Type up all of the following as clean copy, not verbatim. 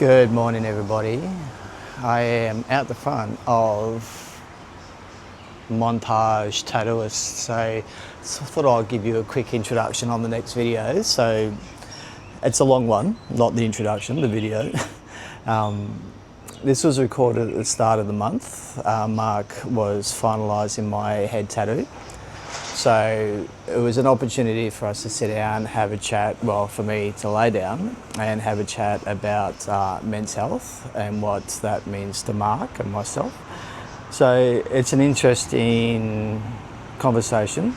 Good morning, everybody. I am out the front of Montaj Tattooist, so I thought I'll give you a quick introduction on the next video. So it's a long one, not the introduction, the video. This was recorded at the start of the month. Mark was finalising my head tattoo. So it was an opportunity for us to sit down and have a chat, well, for me to lay down and have a chat about men's health and what that means to Mark and myself. So it's an interesting conversation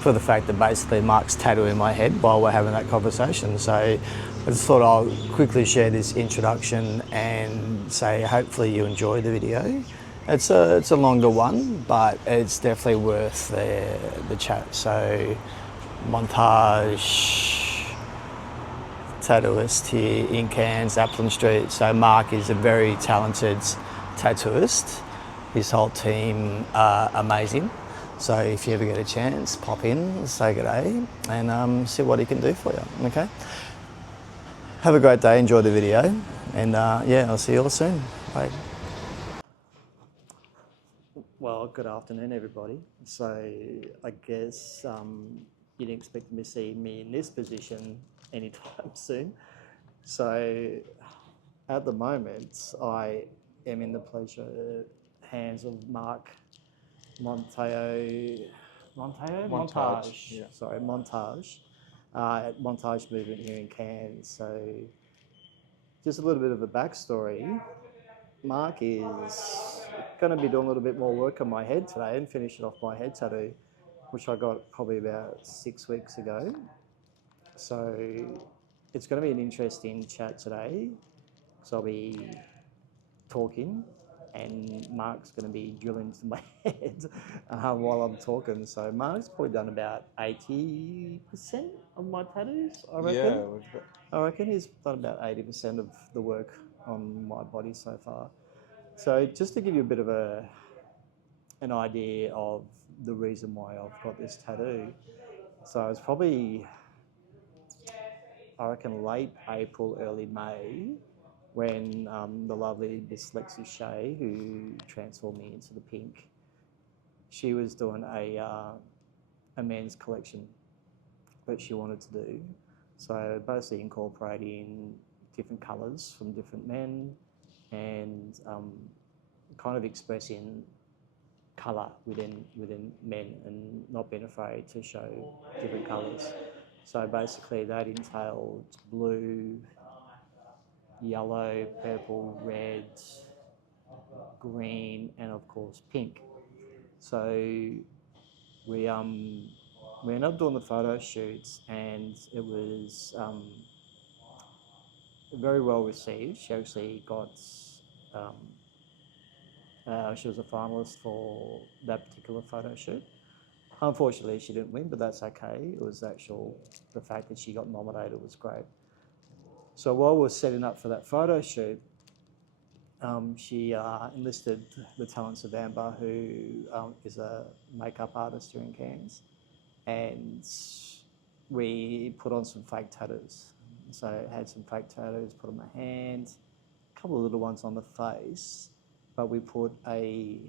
for the fact that basically Mark's tattooing my head while we're having that conversation. So I just thought I'll quickly share this introduction and say hopefully you enjoy the video. It's a longer one, but it's definitely worth the chat. So, Montaj Tattooist here in Cairns, Applin Street. So Mark is a very talented tattooist. His whole team are amazing. So if you ever get a chance, pop in, say good day, and see what he can do for you, okay? Have a great day, enjoy the video, and yeah, I'll see you all soon. Bye. Well, good afternoon, everybody. So I guess you didn't expect me to see me in this position anytime soon. So at the moment, I am in the pleasure hands of Mark Montaj. Yeah. Sorry, Montaj. At Montaj Movement here in Cairns. So just a little bit of a backstory. Mark is going to be doing a little bit more work on my head today and finishing off my head tattoo, which I got probably about 6 weeks ago. So it's going to be an interesting chat today. So I'll be talking and Mark's going to be drilling into my head while I'm talking. So Mark's probably done about 80% of my tattoos, I reckon. Yeah, I reckon he's done about 80% of the work on my body so far. So just to give you a bit of an idea of the reason why I've got this tattoo. So it's probably, I reckon, late April, early May, when the lovely Miss Lexi Shea, who transformed me into the pink, she was doing a men's collection that she wanted to do. So basically incorporating different colours from different men and kind of expressing colour within men and not being afraid to show different colours. So basically that entailed blue, yellow, purple, red, green, and of course pink. So we ended up doing the photo shoots, and it was very well received. She actually got she was a finalist for that particular photo shoot. Unfortunately, she didn't win, but that's okay. It was the fact that she got nominated was great. So while we were setting up for that photo shoot, she enlisted the talents of Amber, who is a makeup artist here in Cairns, and we put on some fake tattoos. So I had some fake tattoos put on my hand, a couple of little ones on the face, but we put a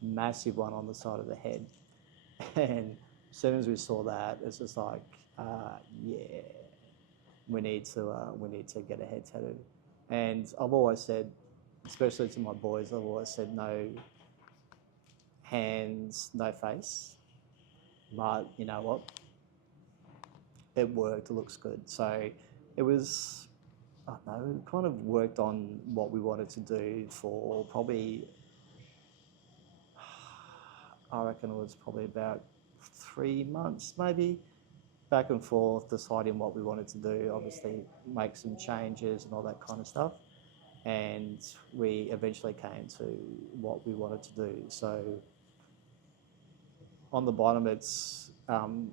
massive one on the side of the head. And as soon as we saw that, it's just like, yeah, we need to get a head tattoo. And I've always said, especially to my boys, I've always said no hands, no face. But you know what? It worked. It looks good. So it was, I don't know, we kind of worked on what we wanted to do for probably, I reckon it was probably about 3 months maybe, back and forth deciding what we wanted to do, obviously make some changes and all that kind of stuff. And we eventually came to what we wanted to do. So on the bottom, it's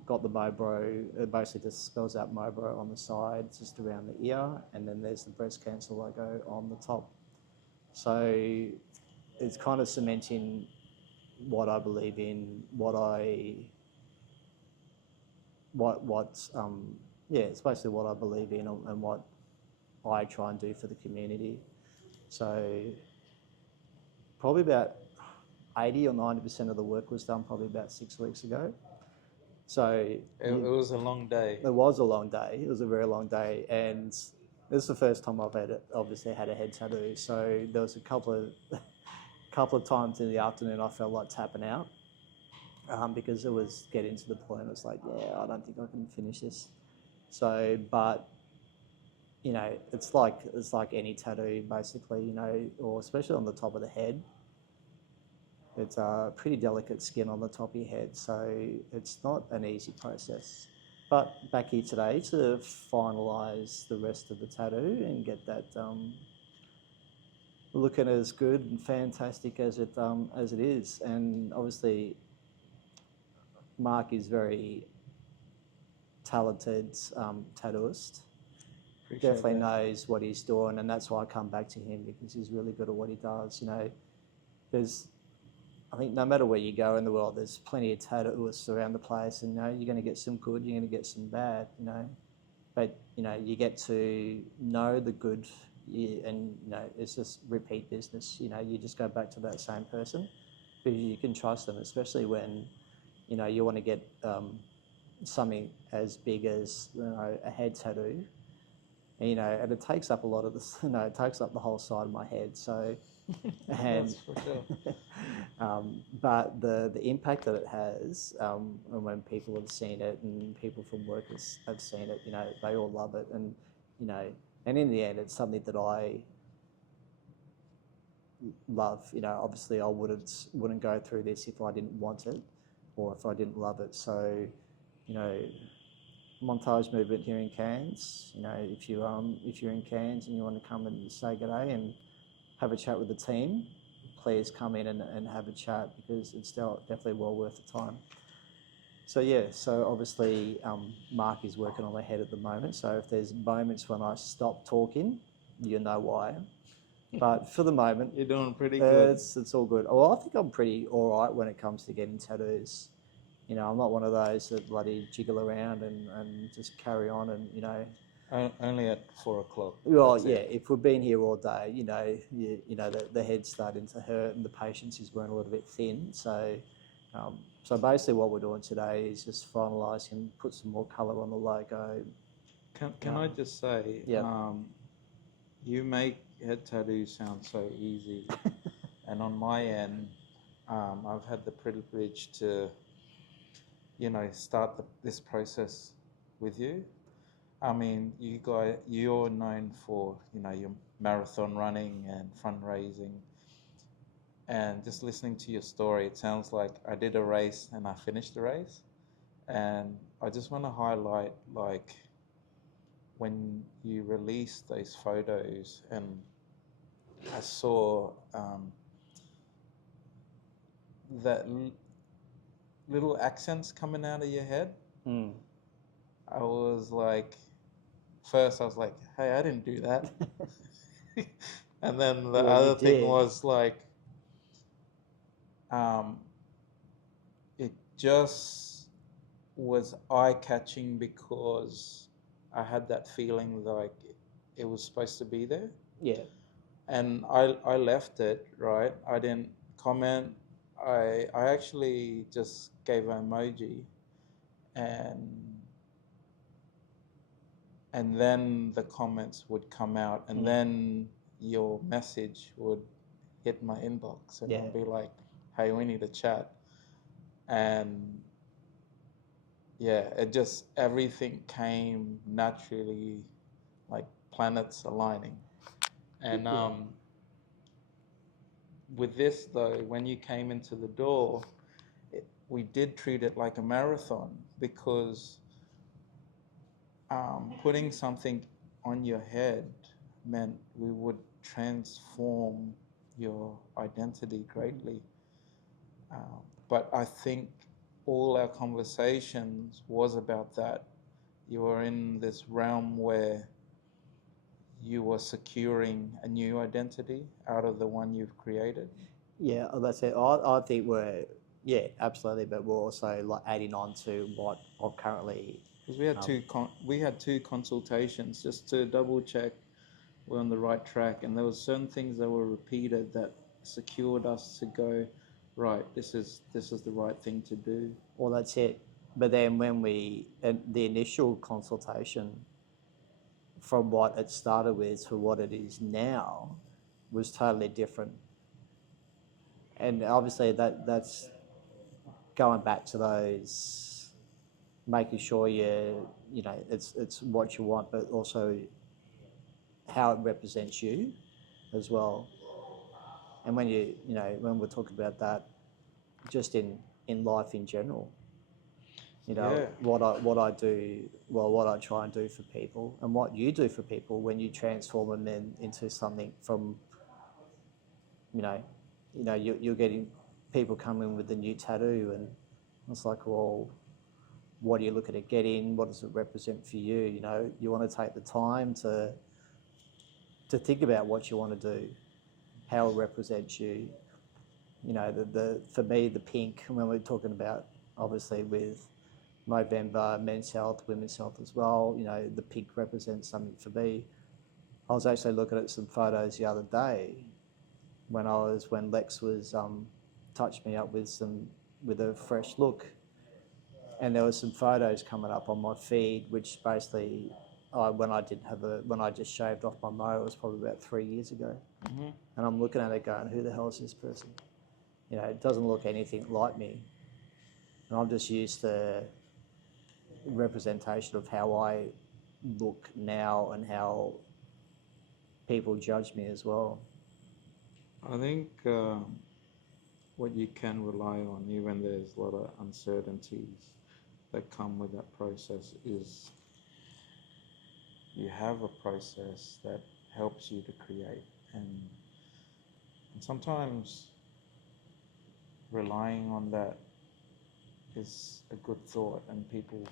got the Mobro. It basically just spells out Mobro on the side, just around the ear, and then there's the breast cancer logo on the top. So it's kind of cementing what I believe in, it's basically what I believe in and what I try and do for the community. So probably about 80 or 90% of the work was done probably about 6 weeks ago. So it was a long day. It was a long day. It was a very long day, and this is the first time I've obviously had a head tattoo. So there was a couple of times in the afternoon I felt like tapping out because it was getting to the point. It was like, yeah, I don't think I can finish this. So, but you know, it's like any tattoo, basically. You know, or especially on the top of the head. It's a pretty delicate skin on the top of your head, so it's not an easy process. But back here today to finalise the rest of the tattoo and get that looking as good and fantastic as it is. And obviously, Mark is very talented tattooist. Appreciate Definitely that. knows what he's doing, and that's why I come back to him, because he's really good at what he does. You know, I think no matter where you go in the world, there's plenty of tattooists around the place, and you know, you're going to get some good, you're going to get some bad, you know. But you know, you get to know the good, and you know, it's just repeat business. You know, you just go back to that same person because you can trust them, especially when you know you want to get something as big as, you know, a head tattoo. And, you know, and it takes up a lot of this. You know, it takes up the whole side of my head. So. And, That's for sure. But the impact that it has, and when people have seen it and people from work have seen it, you know, they all love it. And, you know, and in the end, it's something that I love. You know, obviously I wouldn't go through this if I didn't want it or if I didn't love it. So, you know, Montage Movement here in Cairns, you know, if you're in Cairns and you want to come and say g'day and have a chat with the team, please come in and have a chat, because it's definitely well worth the time. So yeah, so obviously Mark is working on my head at the moment, so if there's moments when I stop talking, you know why. But for the moment, you're doing pretty good. It's all good. Well, I think I'm pretty all right when it comes to getting tattoos. You know, I'm not one of those that bloody jiggle around and just carry on and, you know. Only at 4 o'clock. Well, yeah, if we've been here all day, you know, the head's starting to hurt and the patience is wearing a little bit thin. So, so basically what we're doing today is just finalise and put some more colour on the logo. Can I just say, you make head tattoos sound so easy. And on my end, I've had the privilege to, you know, start this process with you. I mean, you're known for, you know, your marathon running and fundraising. And just listening to your story, it sounds like I did a race and I finished the race. And I just want to highlight, like, when you released those photos and I saw that little accents coming out of your head, I was like, first I was like, hey, I didn't do that. And then the other thing was like, it just was eye-catching because I had that feeling like it was supposed to be there. Yeah. And I left it, right? I didn't comment. I actually just gave an emoji, and then the comments would come out, and then your message would hit my inbox, and I'd be like, hey, we need to chat. And yeah, it just, everything came naturally, like planets aligning. And with this though, when you came into the door, we did treat it like a marathon, because putting something on your head meant we would transform your identity greatly. But I think all our conversations was about that. You were in this realm where you were securing a new identity out of the one you've created. Yeah, that's it. I think absolutely, but we're also like adding on to what I've currently. Because we had two consultations just to double check we're on the right track, and there were certain things that were repeated that secured us to go, right, this is the right thing to do. Well, that's it. But then when the initial consultation, from what it started with to what it is now, was totally different. And obviously that's going back to those, making sure it's what you want, but also how it represents you as well. And when when we're talking about that, just in life in general, what I do, well, what I try and do for people, and what you do for people when you transform them into something from, you're getting people coming with a new tattoo, and it's like, well, what are you looking at getting? What does it represent for you? You want to take the time to think about what you want to do, how it represents you. For me, the pink, when we're talking about, obviously, with Movember, men's health, women's health as well, the pink represents something for me. I was actually looking at some photos the other day when Lex was touched me up with a fresh look, and there were some photos coming up on my feed, which basically, when I just shaved off my mower, it was probably about 3 years ago, and I'm looking at it going, who the hell is this person? It doesn't look anything like me, and I'm just used to representation of how I look now and how people judge me as well. I think what you can rely on, even there's a lot of uncertainties that come with that process, is you have a process that helps you to create, and sometimes relying on that is a good thought, and people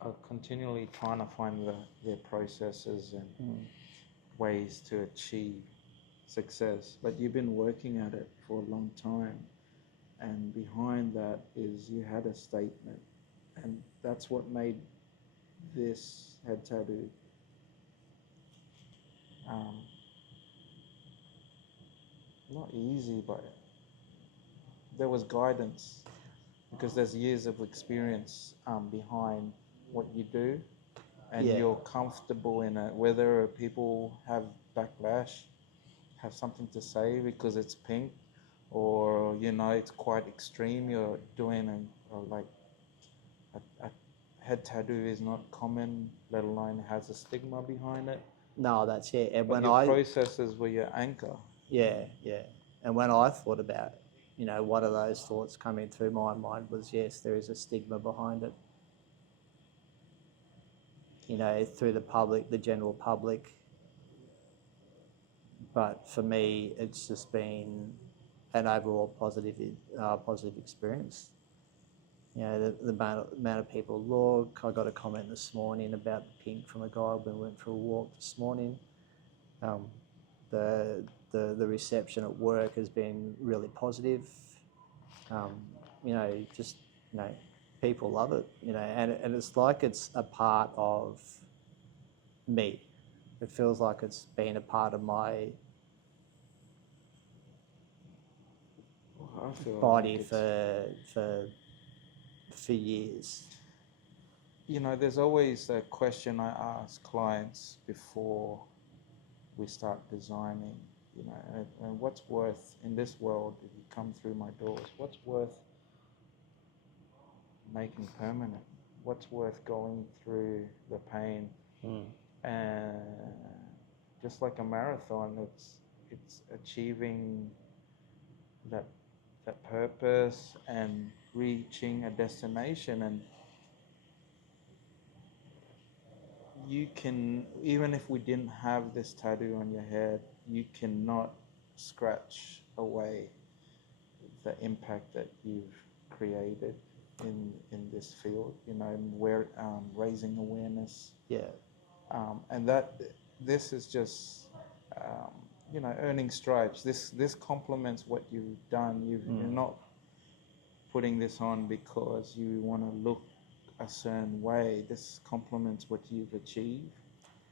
are continually trying to find their processes and ways to achieve success. But you've been working at it for a long time, and behind that is you had a statement, and that's what made this head tattoo not easy, but there was guidance, because there's years of experience behind what you do, and you're comfortable in it. Whether people have backlash, have something to say because it's pink, or it's quite extreme. You're doing a head tattoo is not common, let alone has a stigma behind it. No, that's it. And but your processes were your anchor. Yeah. And when I thought about, one of those thoughts coming through my mind was, yes, there is a stigma behind it. Through the public, the general public. But for me, it's just been an overall positive experience. The amount of people look. I got a comment this morning about the pink from a guy when we went for a walk this morning. The reception at work has been really positive. People love it. And it's like it's a part of me. It feels like it's been a part of my body for years. There's always a question I ask clients before we start designing, and what's worth in this world, if you come through my doors, what's worth making permanent? What's worth going through the pain? And just like a marathon, it's achieving that purpose and reaching a destination. And you can, even if we didn't have this tattoo on your head, you cannot scratch away the impact that you've created in this field, and we're raising awareness. And this is just earning stripes. This complements what you've done. You're not putting this on because you want to look a certain way. This complements what you've achieved,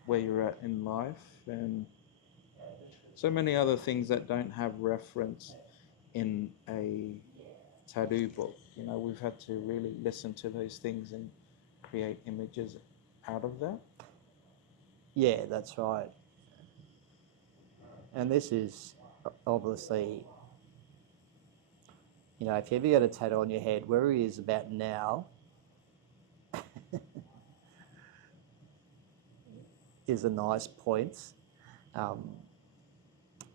where you're at in life, and so many other things that don't have reference in a tattoo book. You know, we've had to really listen to those things and create images out of that. Yeah, that's right. And this is obviously, you know, if you ever get a tattoo on your head, where he is about now is a nice point.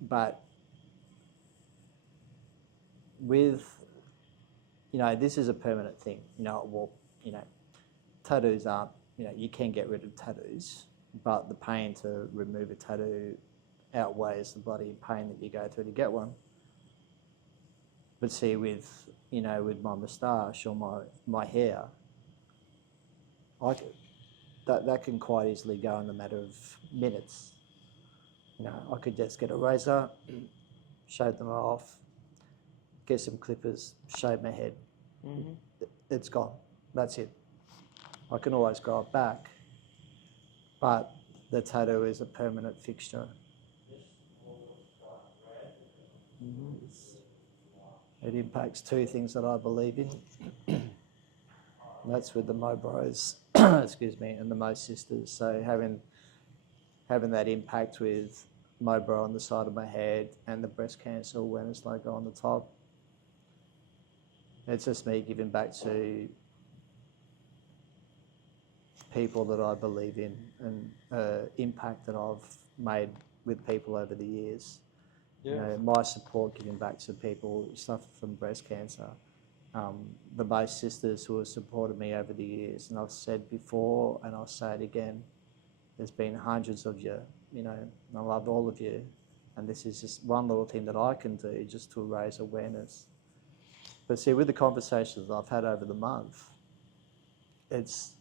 But with, you know, this is a permanent thing. You know, well, you know, tattoos aren't, you know, you can get rid of tattoos, but the pain to remove a tattoo outweighs the bloody pain that you go through to get one. But see, with, you know, with my moustache or my hair, that can quite easily go in a matter of minutes. You know, I could just get a razor, shave them off, get some clippers, shave my head. Mm-hmm. It's gone. That's it. I can always grow it back, but the tattoo is a permanent fixture. Mm-hmm. It impacts two things that I believe in. And that's with the Mo Bros, excuse me, and the Mo Sisters. So having that impact with Mo Bro on the side of my head and the breast cancer awareness logo on the top, it's just me giving back to people that I believe in and impact that I've made with people over the years. Yeah. You know, my support giving back to people who suffer from breast cancer. The Mo Sisters who have supported me over the years, and I've said before and I'll say it again, there's been hundreds of you, you know, and I love all of you, and this is just one little thing that I can do just to raise awareness. But see, with the conversations I've had over the month, it's...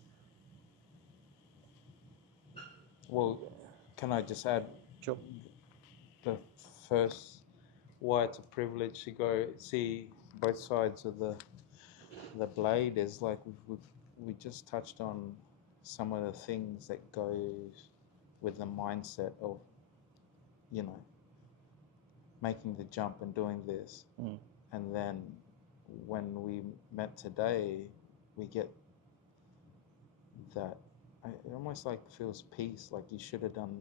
Well, can I just add? Sure. The first, why it's a privilege to go see both sides of the blade is like we just touched on some of the things that goes with the mindset of, you know, making the jump and doing this. And then when we met today, we get that, it almost like feels peace, like you should have done,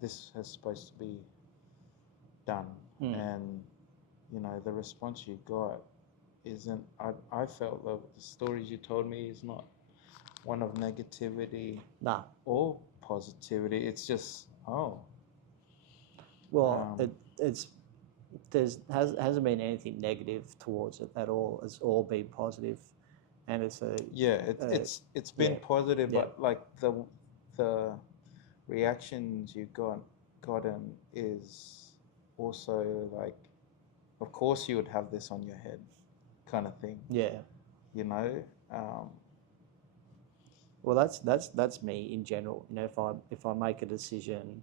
this is supposed to be done. And, you know, the response you got isn't, I felt that the stories you told me is not one of negativity or positivity. It's just, well, hasn't been anything negative towards it at all. It's all been positive, and it's it's been positive, but like the reactions you gotten is also like, of course you would have this on your head, kind of thing. Yeah. You know. Well, that's me in general. You know, if I make a decision,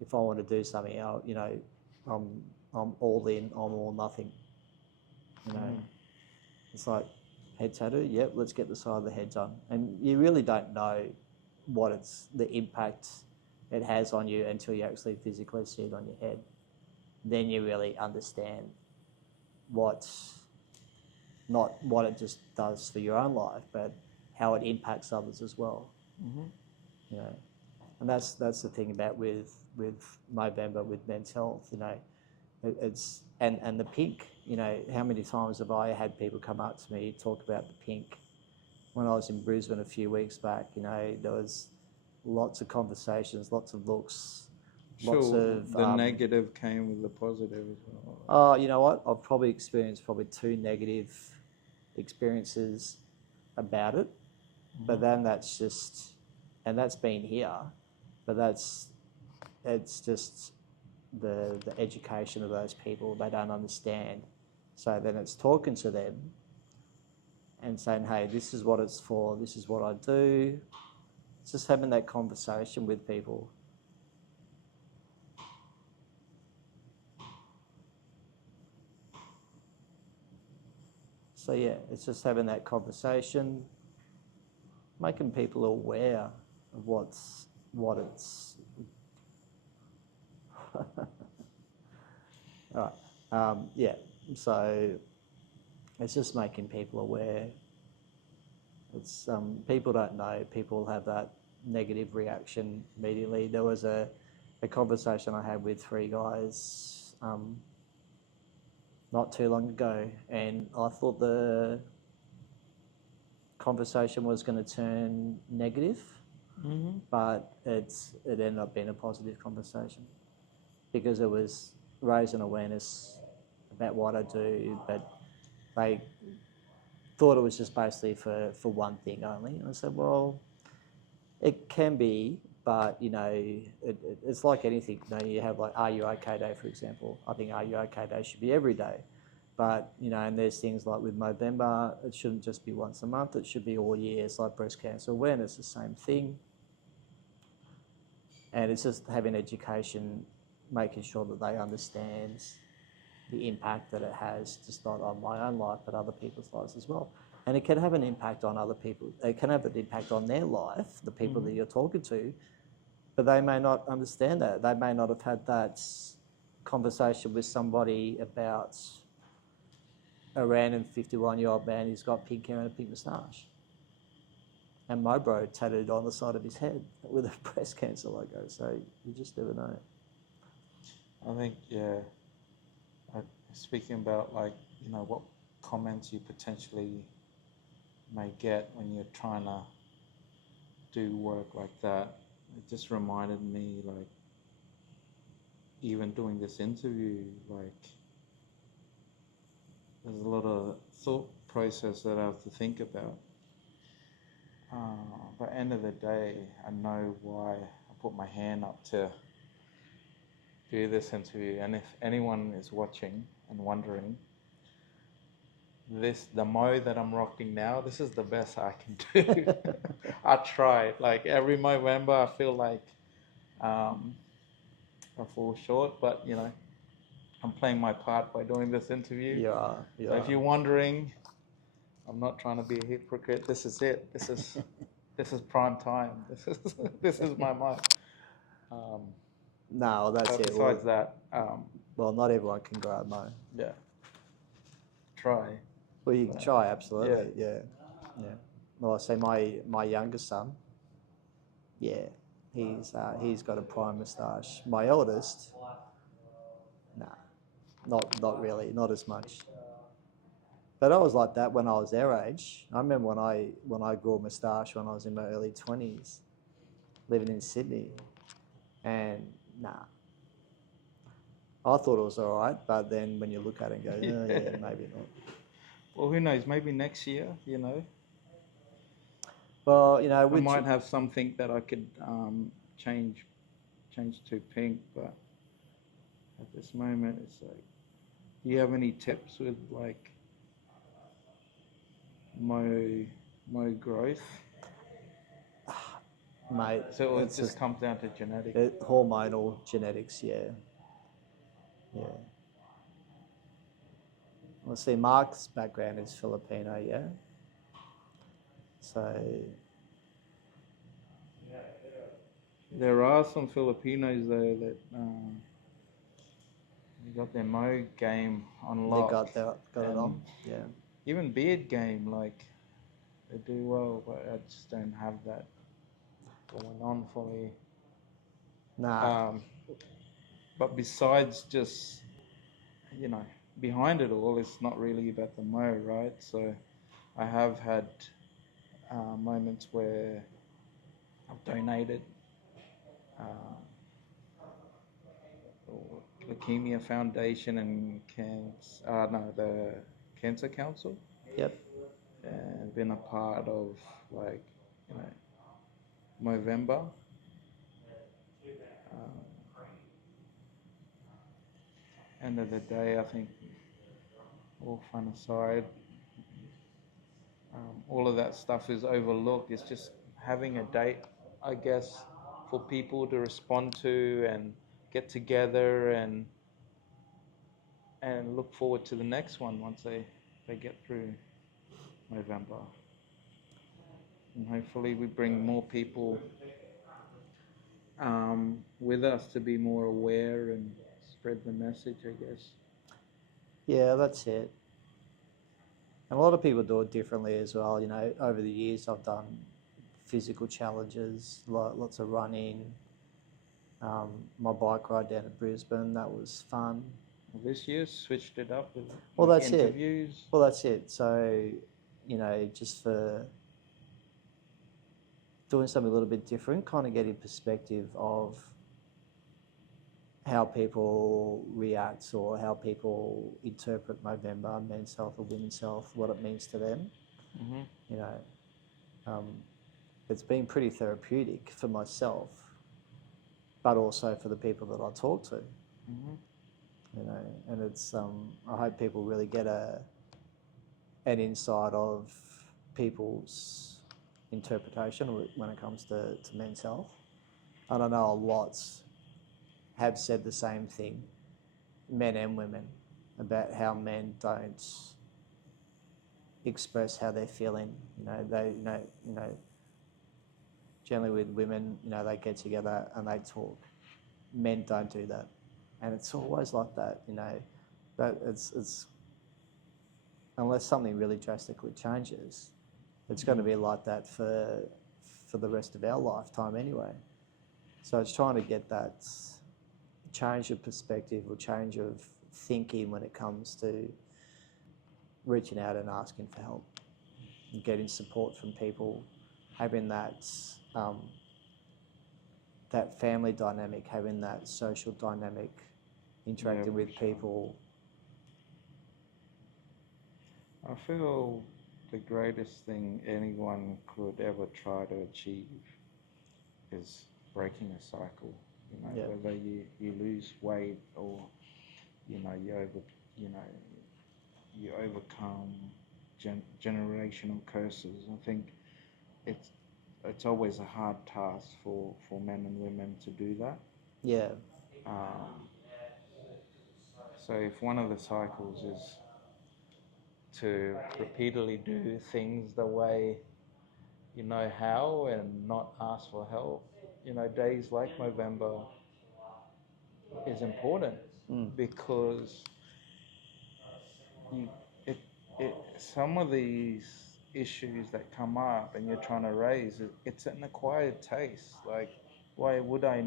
if I want to do something, you know, I'm all in, I'm all nothing. You know, it's like head tattoo. Yep, let's get the side of the head done. And you really don't know what the impact it has on you until you actually physically see it on your head. Then you really understand not what it just does for your own life, but how it impacts others as well. You know, and that's the thing about with Movember, with men's health. You know, it's and the pink. You know, how many times have I had people come up to me talk about the pink? When I was in Brisbane a few weeks back, you know, there was lots of conversations, lots of looks, lots of... the negative came with the positive as well. Oh, you know what? I've probably experienced two negative experiences about it, but then that's been here, but it's just the education of those people. They don't understand. So then it's talking to them and saying, hey, this is what it's for, this is what I do. It's just having that conversation with people. So yeah, it's just having that conversation, making people aware of what's what it's. All right. Yeah. So it's just making people aware. It's people don't know. People have that negative reaction immediately. There was a conversation I had with 3 guys not too long ago, and I thought the conversation was going to turn negative, but it ended up being a positive conversation because it was raising awareness about what I do, but they thought it was just basically for one thing only. And I said, well, it can be, but it's like anything. You have like Are You OK Day, for example. I think Are You OK Day should be every day. But, and there's things like with Movember, it shouldn't just be once a month, it should be all year. It's like breast cancer awareness, the same thing. And it's just having education, making sure that they understand the impact that it has, just not on my own life, but other people's lives as well. And it can have an impact on other people. It can have an impact on their life, the people that you're talking to, but they may not understand that. They may not have had that conversation with somebody about a random 51-year-old man who's got pink hair and a pink moustache. And my bro tattooed on the side of his head with a breast cancer logo. So you just never know. I think, speaking about what comments you potentially may get when you're trying to do work like that, it just reminded me, even doing this interview, there's a lot of thought process that I have to think about. But at the end of the day, I know why I put my hand up to do this interview. And if anyone is watching and wondering, the mo that I'm rocking now, this is the best I can do. I try. Every Movember, I feel like I fall short, but I'm playing my part by doing this interview. Yeah. So if you're wondering, I'm not trying to be a hypocrite. This is it. This is prime time. This is my mic. No, that's it. Besides that, well, not everyone can grow a mo. Yeah. Try. Well, you can try, absolutely. Yeah. Well, I say my youngest son. Yeah, he's got a prime moustache. My eldest, nah, not really, not as much. But I was like that when I was their age. I remember when I grew a moustache when I was in my early 20s, living in Sydney, and I thought it was all right, but then when you look at it and go, oh, yeah, maybe not. Well, who knows? Maybe next year, Well, I might have something that I could change to pink, but at this moment, it's do you have any tips with mo growth? Mate, so it just comes down to genetics. Hormonal genetics, yeah. Let's see, Mark's background is Filipino, yeah? So... There are some Filipinos, though, that they got their mo game on lock. They got it on, yeah. Even beard game, they do well, but I just don't have that going on for me. But besides just, behind it all, it's not really about the mo, right? So I have had moments where I've donated Leukemia Foundation and the Cancer Council. Yep. And been a part of Movember. End of the day, I think, all fun aside, all of that stuff is overlooked. It's just having a date, I guess, for people to respond to and get together and look forward to the next one once they get through November. And hopefully we bring more people with us to be more aware and spread the message, I guess. Yeah, that's it. And a lot of people do it differently as well. You know, over the years, I've done physical challenges, lots of running. My bike ride down to Brisbane, that was fun. This year, switched it up with that's interviews. It. Well, that's it. So, you know, just for doing something a little bit different, kind of getting perspective of how people react or how people interpret Movember, men's health or women's health, what it means to them. Mm-hmm. You know, it's been pretty therapeutic for myself, but also for the people that I talk to. Mm-hmm. You know, and it's I hope people really get an insight of people's interpretation when it comes to men's health. And I know lots have said the same thing, men and women, about how men don't express how they're feeling. You know, generally with women, you know, they get together and they talk. Men don't do that, and it's always like that. You know, that it's unless something really drastically changes, it's going to be like that for the rest of our lifetime anyway. So it's trying to get that change of perspective or change of thinking when it comes to reaching out and asking for help, and getting support from people, having that that family dynamic, having that social dynamic, interacting with people. I feel the greatest thing anyone could ever try to achieve is breaking a cycle. You know, whether you lose weight or you overcome generational curses. I think it's always a hard task for men and women to do that. Yeah. So if one of the cycles is to repeatedly do things the way you know how and not ask for help, you know, days like Movember is important because some of these issues that come up and you're trying to raise, it's an acquired taste. Like, why would I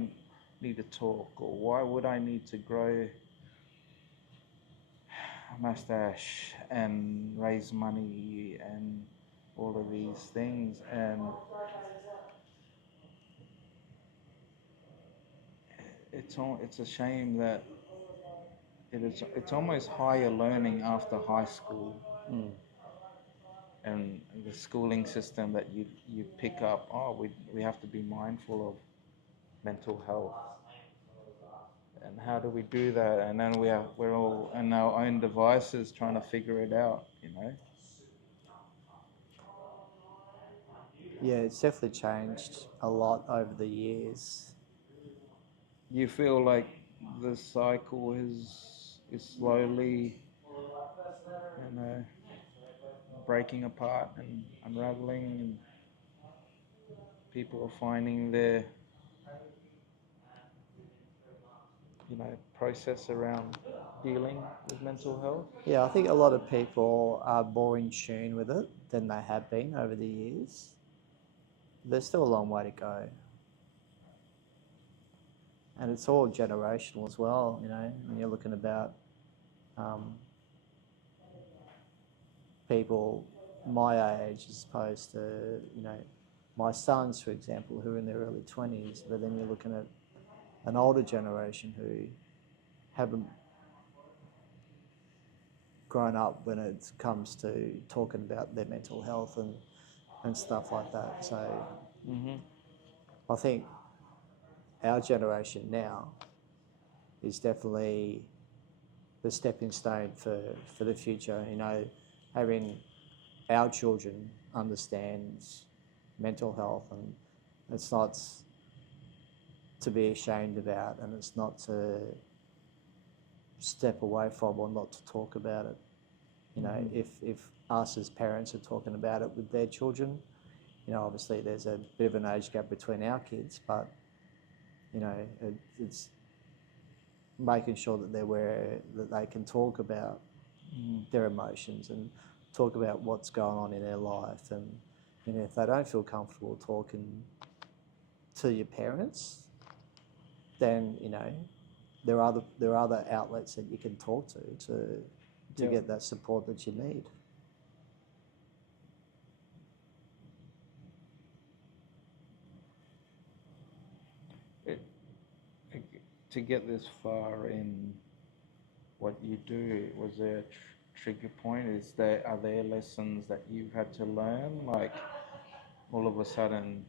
need to talk, or why would I need to grow a mustache and raise money and all of these things? And it's a shame that it's almost higher learning after high school. And the schooling system that you pick up, we have to be mindful of mental health, and how do we do that? And then we're all in our own devices trying to figure it out, you know. Yeah, it's definitely changed a lot over the years. You feel like the cycle is slowly, you know, breaking apart and unraveling, and people are finding their, you know, process around dealing with mental health? Yeah, I think a lot of people are more in tune with it than they have been over the years. There's still a long way to go. And it's all generational as well, you know, when you're looking about people my age as opposed to, you know, my sons, for example, who are in their early 20s, but then you're looking at an older generation who haven't grown up when it comes to talking about their mental health and stuff like that. So I think our generation now is definitely the stepping stone for the future. You know, having our children understand mental health, and it's not to be ashamed about, and it's not to step away from or not to talk about it. You know, if us as parents are talking about it with their children, you know, obviously there's a bit of an age gap between our kids, but it's making sure that that they can talk about their emotions and talk about what's going on in their life. And if they don't feel comfortable talking to your parents, then there are other outlets that you can talk to get that support that you need. To get this far in what you do, was there a trigger point? Are there lessons that you've had to learn? Like all of a sudden,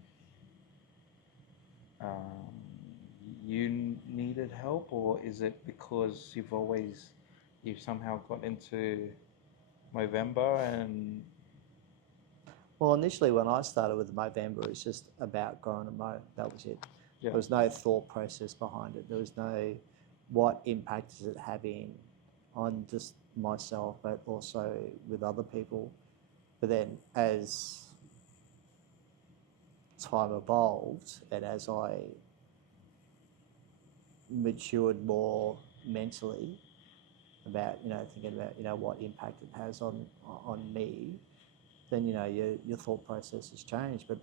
you needed help, or is it because you've somehow got into Movember and? Well, initially when I started with Movember, it was just about growing a mo. That was it. Yeah. There was no thought process behind it. There was no what impact is it having on just myself, but also with other people. But then as time evolved and as I matured more mentally about, thinking about, what impact it has on me, then, your thought process has changed. But,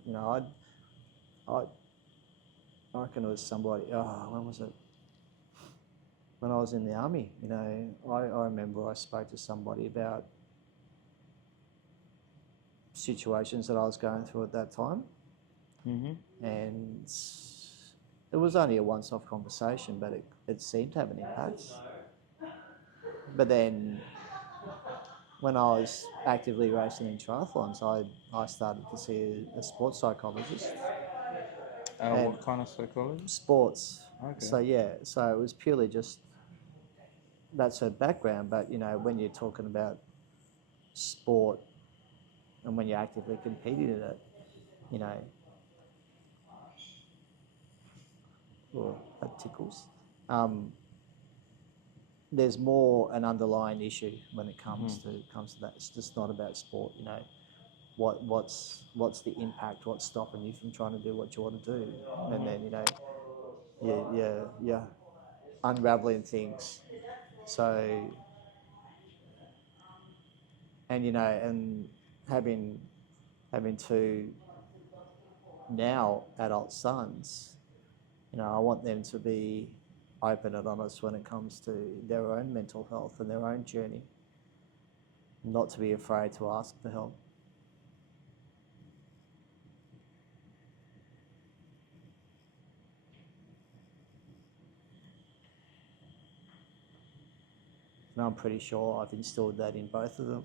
I reckon it was somebody, when was it? When I was in the army, I remember I spoke to somebody about situations that I was going through at that time. Mm-hmm. And it was only a once-off conversation, but it seemed to have an impact. But then when I was actively racing in triathlons, I started to see a sports psychologist. What kind of psychology? Sports. Okay. So it was purely just, that's her background, but when you're talking about sport and when you're actively competing in it, well, that tickles. There's more an underlying issue when it comes to that. It's just not about sport. What's the impact? What's stopping you from trying to do what you want to do? And then you're unraveling things. So and having two now adult sons, I want them to be open and honest when it comes to their own mental health and their own journey, not to be afraid to ask for help. And I'm pretty sure I've instilled that in both of them.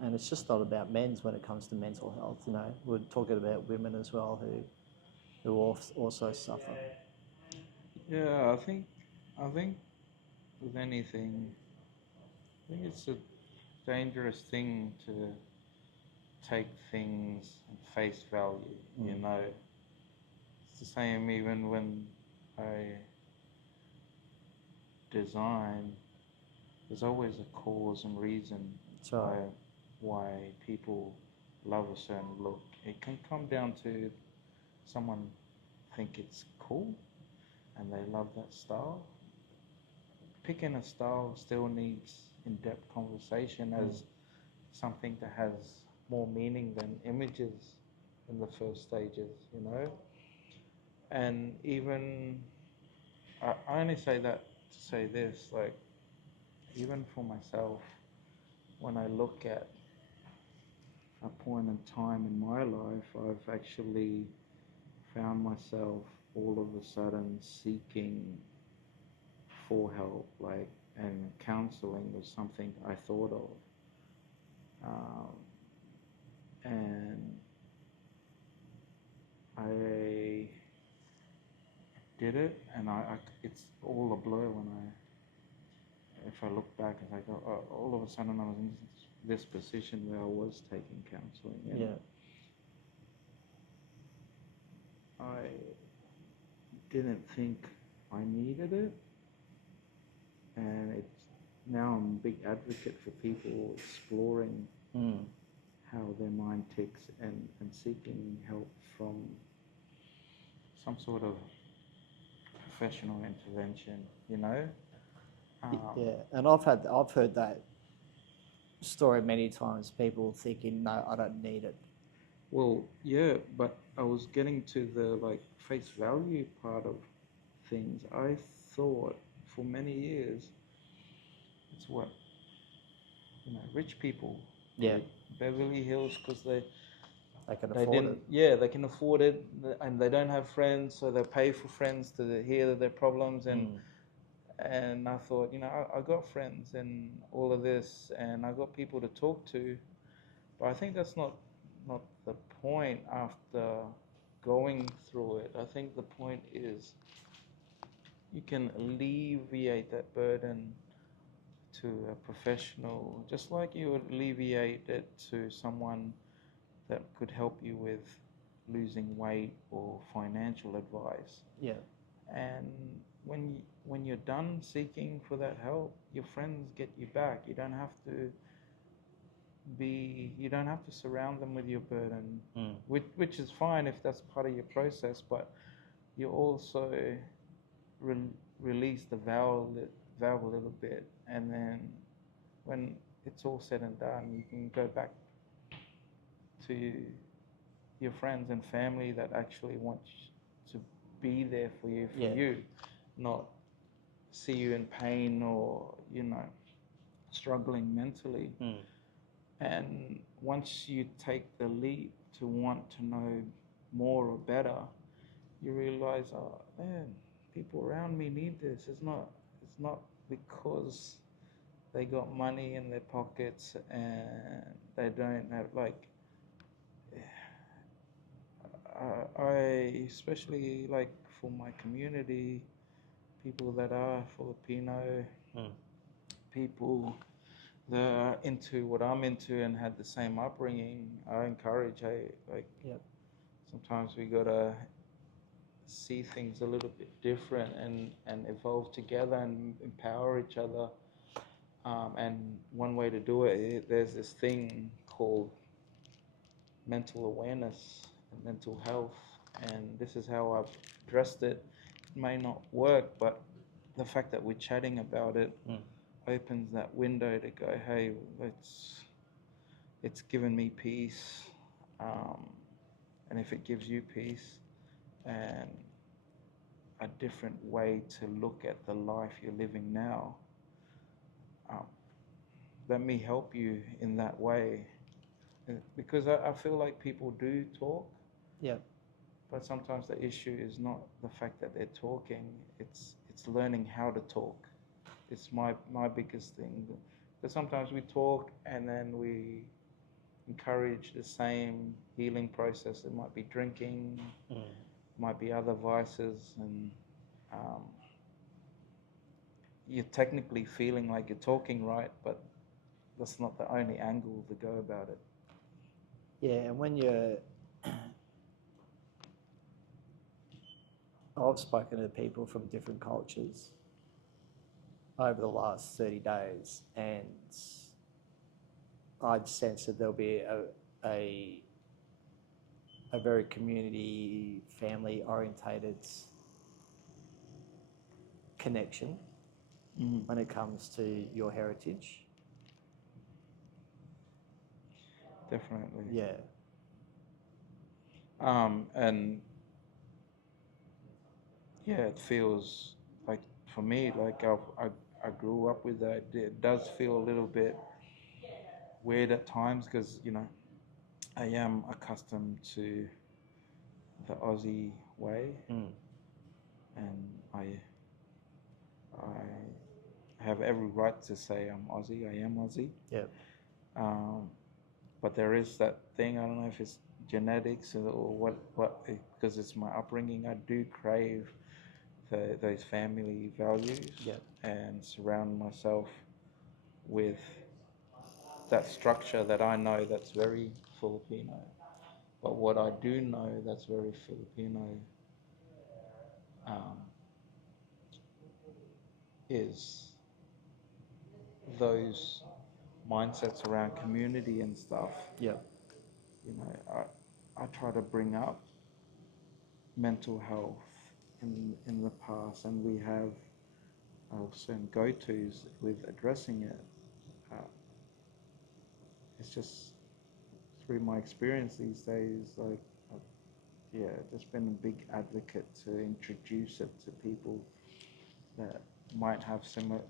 And it's just not about men's when it comes to mental health. We're talking about women as well who also suffer. Yeah, I think with anything, I think it's a dangerous thing to take things at face value. It's the same even when I design. There's always a cause and reason why people love a certain look. It can come down to someone think it's cool and they love that style. Picking a style still needs in-depth conversation as something that has more meaning than images in the first stages, And even, I only say that to say this, like, even for myself, when I look at a point in time in my life, I've actually found myself all of a sudden seeking for help, and counseling was something I thought of. And I did it, and it's all a blur if I look back, it's like all of a sudden I was in this position where I was taking counseling. Yeah. I didn't think I needed it, and now I'm a big advocate for people exploring how their mind ticks and seeking help from some sort of professional intervention, you know? Yeah, and I've heard that story many times, people thinking, no, I don't need it. Well, yeah, but I was getting to the like face value part of things. I thought for many years it's what, you know, rich people Yeah. did. Beverly Hills, because They can they afford didn't, it. yeah, they can afford it, and they don't have friends, so they pay for friends to hear their problems. And I thought, you know, I got friends and all of this, and I got people to talk to, but I think that's not the point after going through it. I think the point is you can alleviate that burden to a professional, just like you would alleviate it to someone that could help you with losing weight or financial advice. Yeah. And when you're done seeking for that help, your friends get you back. You don't have to surround them with your burden, which is fine if that's part of your process, but you also release the valve a little bit, and then when it's all said and done, you can go back to your friends and family that actually want to be there for you, not see you in pain or, you know, struggling mentally. And once you take the leap to want to know more or better, you realize, oh man, people around me need this. It's not because they got money in their pockets and they don't have like I especially like for my community, people that are Filipino, people that are into what I'm into and had the same upbringing. I encourage, hey, like sometimes we gotta see things a little bit different and evolve together and empower each other. And one way to do it, there's this thing called mental awareness and mental health, and this is how I've addressed it. It may not work, but the fact that we're chatting about it opens that window to go, hey, it's given me peace, and if it gives you peace and a different way to look at the life you're living now, um, let me help you in that way. Because I feel like people do talk, but sometimes the issue is not the fact that they're talking, it's learning how to talk. It's my biggest thing. Because sometimes we talk and then we encourage the same healing process. It might be drinking, might be other vices, and you're technically feeling like you're talking right, but that's not the only angle to go about it. Yeah, and when you're, I've spoken to people from different cultures over the last 30 days, and I'd sense that there'll be a very community, family orientated connection when it comes to your heritage. Definitely. Yeah. And yeah, it feels like for me, like I grew up with that. It does feel a little bit weird at times because, you know, I am accustomed to the Aussie way, and I have every right to say I'm Aussie. I am Aussie. Yep. But there is that thing. I don't know if it's genetics or what because it's my upbringing. I do crave those family values and surround myself with that structure that I know that's very Filipino. But what I do know that's very Filipino is those mindsets around community and stuff, Yeah. you know, I try to bring up mental health in the past, and we have certain go-tos with addressing it. It's just through my experience these days, like, yeah, just been a big advocate to introduce it to people that might have similar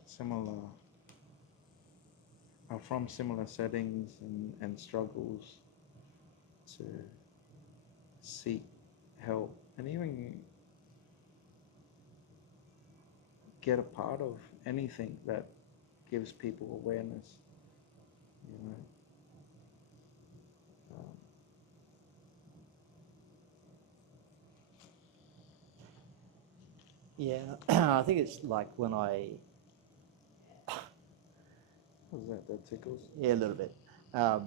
are from similar settings and struggles to seek help and even get a part of anything that gives people awareness, you know. Yeah, I think it's like when I... Was that tickles? Yeah, a little bit. I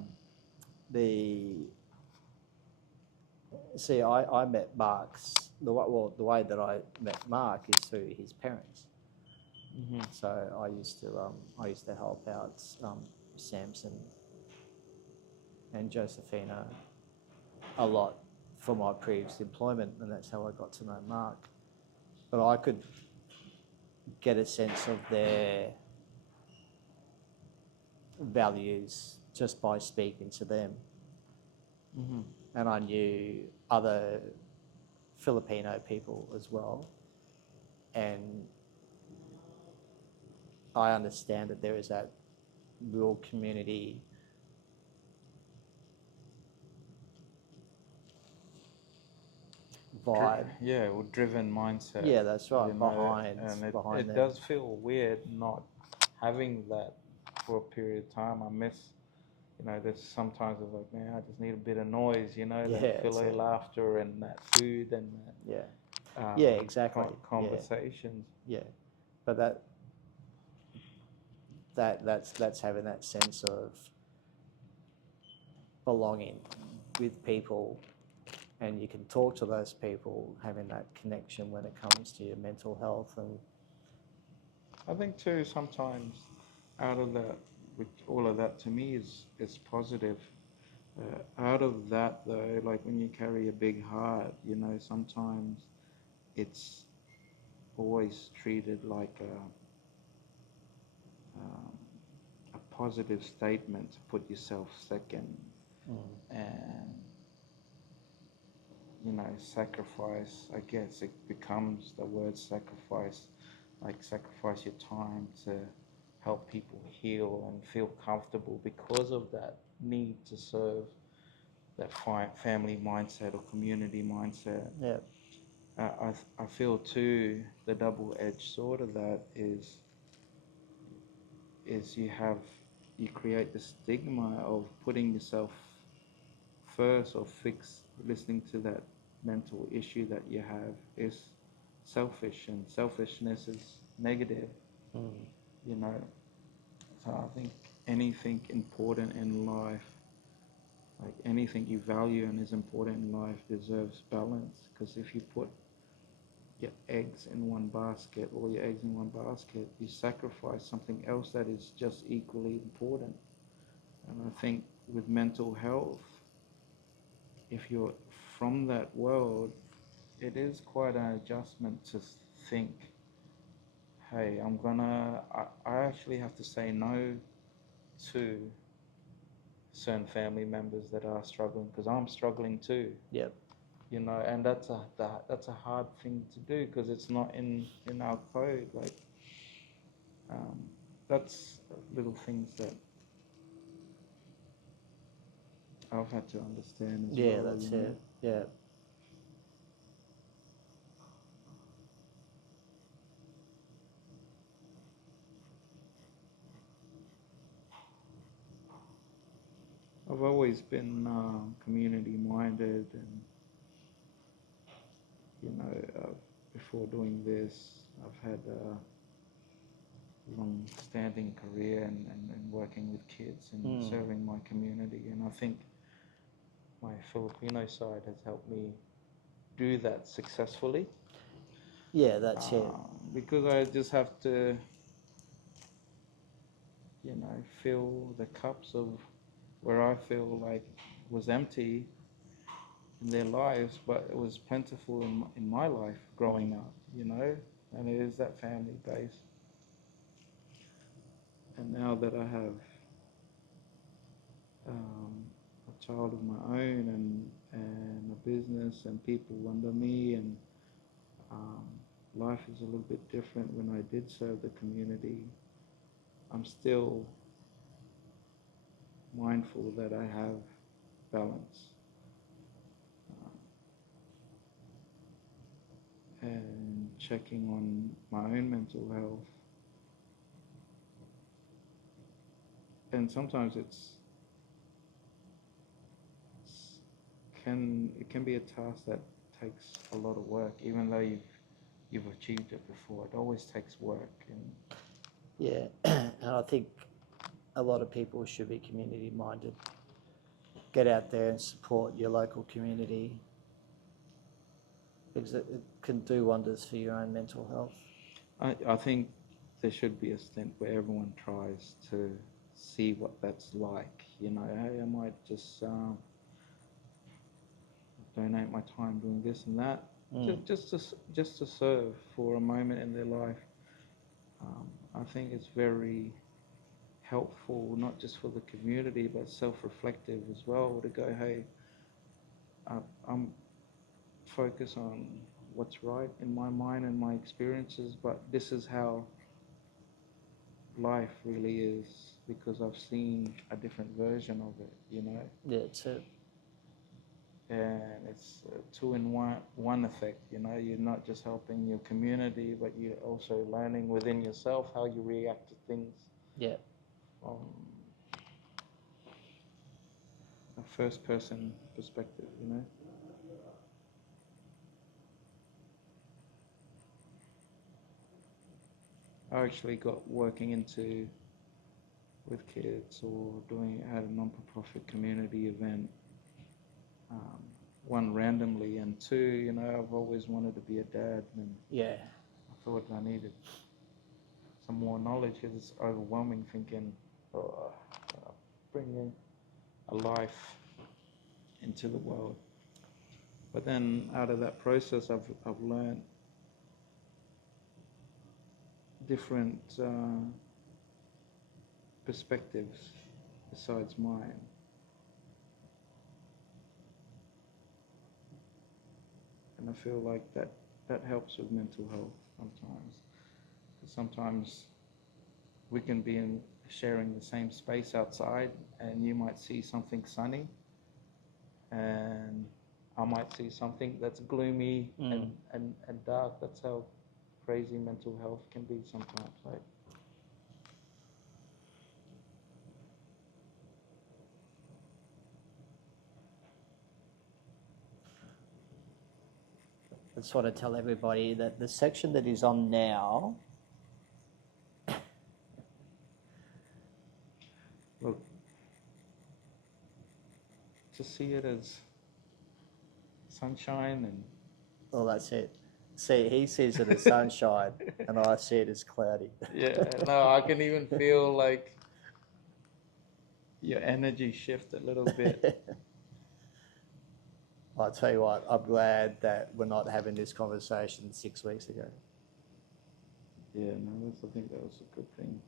met Mark's... the way that I met Mark is through his parents. Mm-hmm. So I used to help out Samson and Josephina a lot for my previous employment, and that's how I got to know Mark. But I could get a sense of their values just by speaking to them. Mm-hmm. And I knew other Filipino people as well. And I understand that there is that real community vibe. Yeah, or driven mindset. Yeah, that's right. You know, behind it them. does feel weird not having that for a period of time. I miss, you know, there's sometimes it's like, man, I just need a bit of noise, you know, that pillow laughter and that food and that, exactly. Conversations. Yeah. But that's having that sense of belonging with people, and you can talk to those people, having that connection when it comes to your mental health. And I think too sometimes out of that, with all of that to me is positive. Out of that though, like when you carry a big heart, you know, sometimes it's always treated like a positive statement to put yourself second. And you know, sacrifice, I guess it becomes the word sacrifice, like sacrifice your time to help people heal and feel comfortable because of that need to serve, that family mindset or community mindset. yeah, I feel too the double-edged sword of that is you create the stigma of putting yourself first or listening to that mental issue that you have is selfish, and selfishness is negative. You know, so I think anything important in life, like anything you value and is important in life, deserves balance. Because if you put your eggs in one basket, all your eggs in one basket, you sacrifice something else that is just equally important. And I think with mental health, if you're from that world, it is quite an adjustment to think, hey, I actually have to say no to certain family members that are struggling, because I'm struggling too. Yep. You know, and that's a hard thing to do because it's not in our code. Like, that's little things that I've had to understand as well. Yeah, that's it. Yeah. I've always been community minded, and you know, before doing this, I've had a long-standing career and working with kids and serving my community, and I think my Filipino side has helped me do that successfully. Yeah, that's it. Because I just have to fill the cups of where I feel like was empty in their lives, but it was plentiful in my life growing up, and it is that family base. And now that I have a child of my own and a business and people under me, and life is a little bit different. When I did serve the community, I'm still mindful that I have balance. And checking on my own mental health. And sometimes it can be a task that takes a lot of work, even though you've achieved it before. It always takes work. Yeah, and I think a lot of people should be community minded. Get out there and support your local community, because it can do wonders for your own mental health. I think there should be a stint where everyone tries to see what that's like. Hey, I might just donate my time doing this and that, just to serve for a moment in their life. I think it's very helpful, not just for the community, but self-reflective as well, to go, hey, I'm focused on what's right in my mind and my experiences, but this is how life really is, because I've seen a different version of it, Yeah, it's it. And it's a two-in-one effect, You're not just helping your community, but you're also learning within yourself how you react to things. Yeah. From a first-person perspective, I actually got working with kids or at a non-for-profit community event. One, randomly, and two, I've always wanted to be a dad, and Yeah. I thought I needed some more knowledge, because it's overwhelming thinking, bringing a life into the world. But then out of that process, I've learned different perspectives besides mine. And I feel like that helps with mental health sometimes. Sometimes we can be sharing the same space outside, and you might see something sunny, and I might see something that's gloomy and dark. That's how crazy mental health can be sometimes, right? I just want to tell everybody that the section that is on now, Look, to see it as sunshine and... well, that's it. See, he sees it as sunshine, and I see it as cloudy. Yeah, no, I can even feel like your energy shift a little bit. I'll tell you what, I'm glad that we're not having this conversation 6 weeks ago. Yeah, no, I think that was a good thing.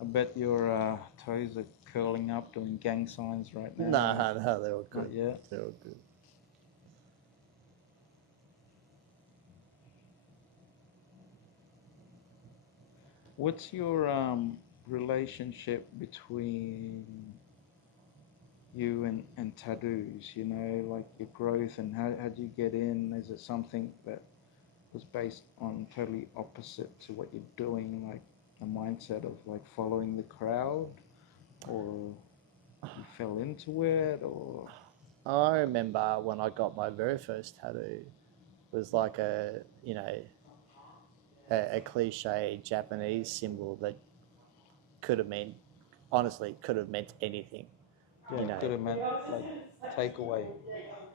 I bet your toes are curling up, doing gang signs right now. No, they were good. Yeah, they were good. What's your relationship between you and tattoos? Like your growth, and how do you get in? Is it something that was based on totally opposite to what you're doing, like a mindset of like following the crowd, or you fell into it, or? I remember when I got my very first tattoo, it was like a cliche Japanese symbol that could have meant anything. Yeah, it could have meant like takeaway.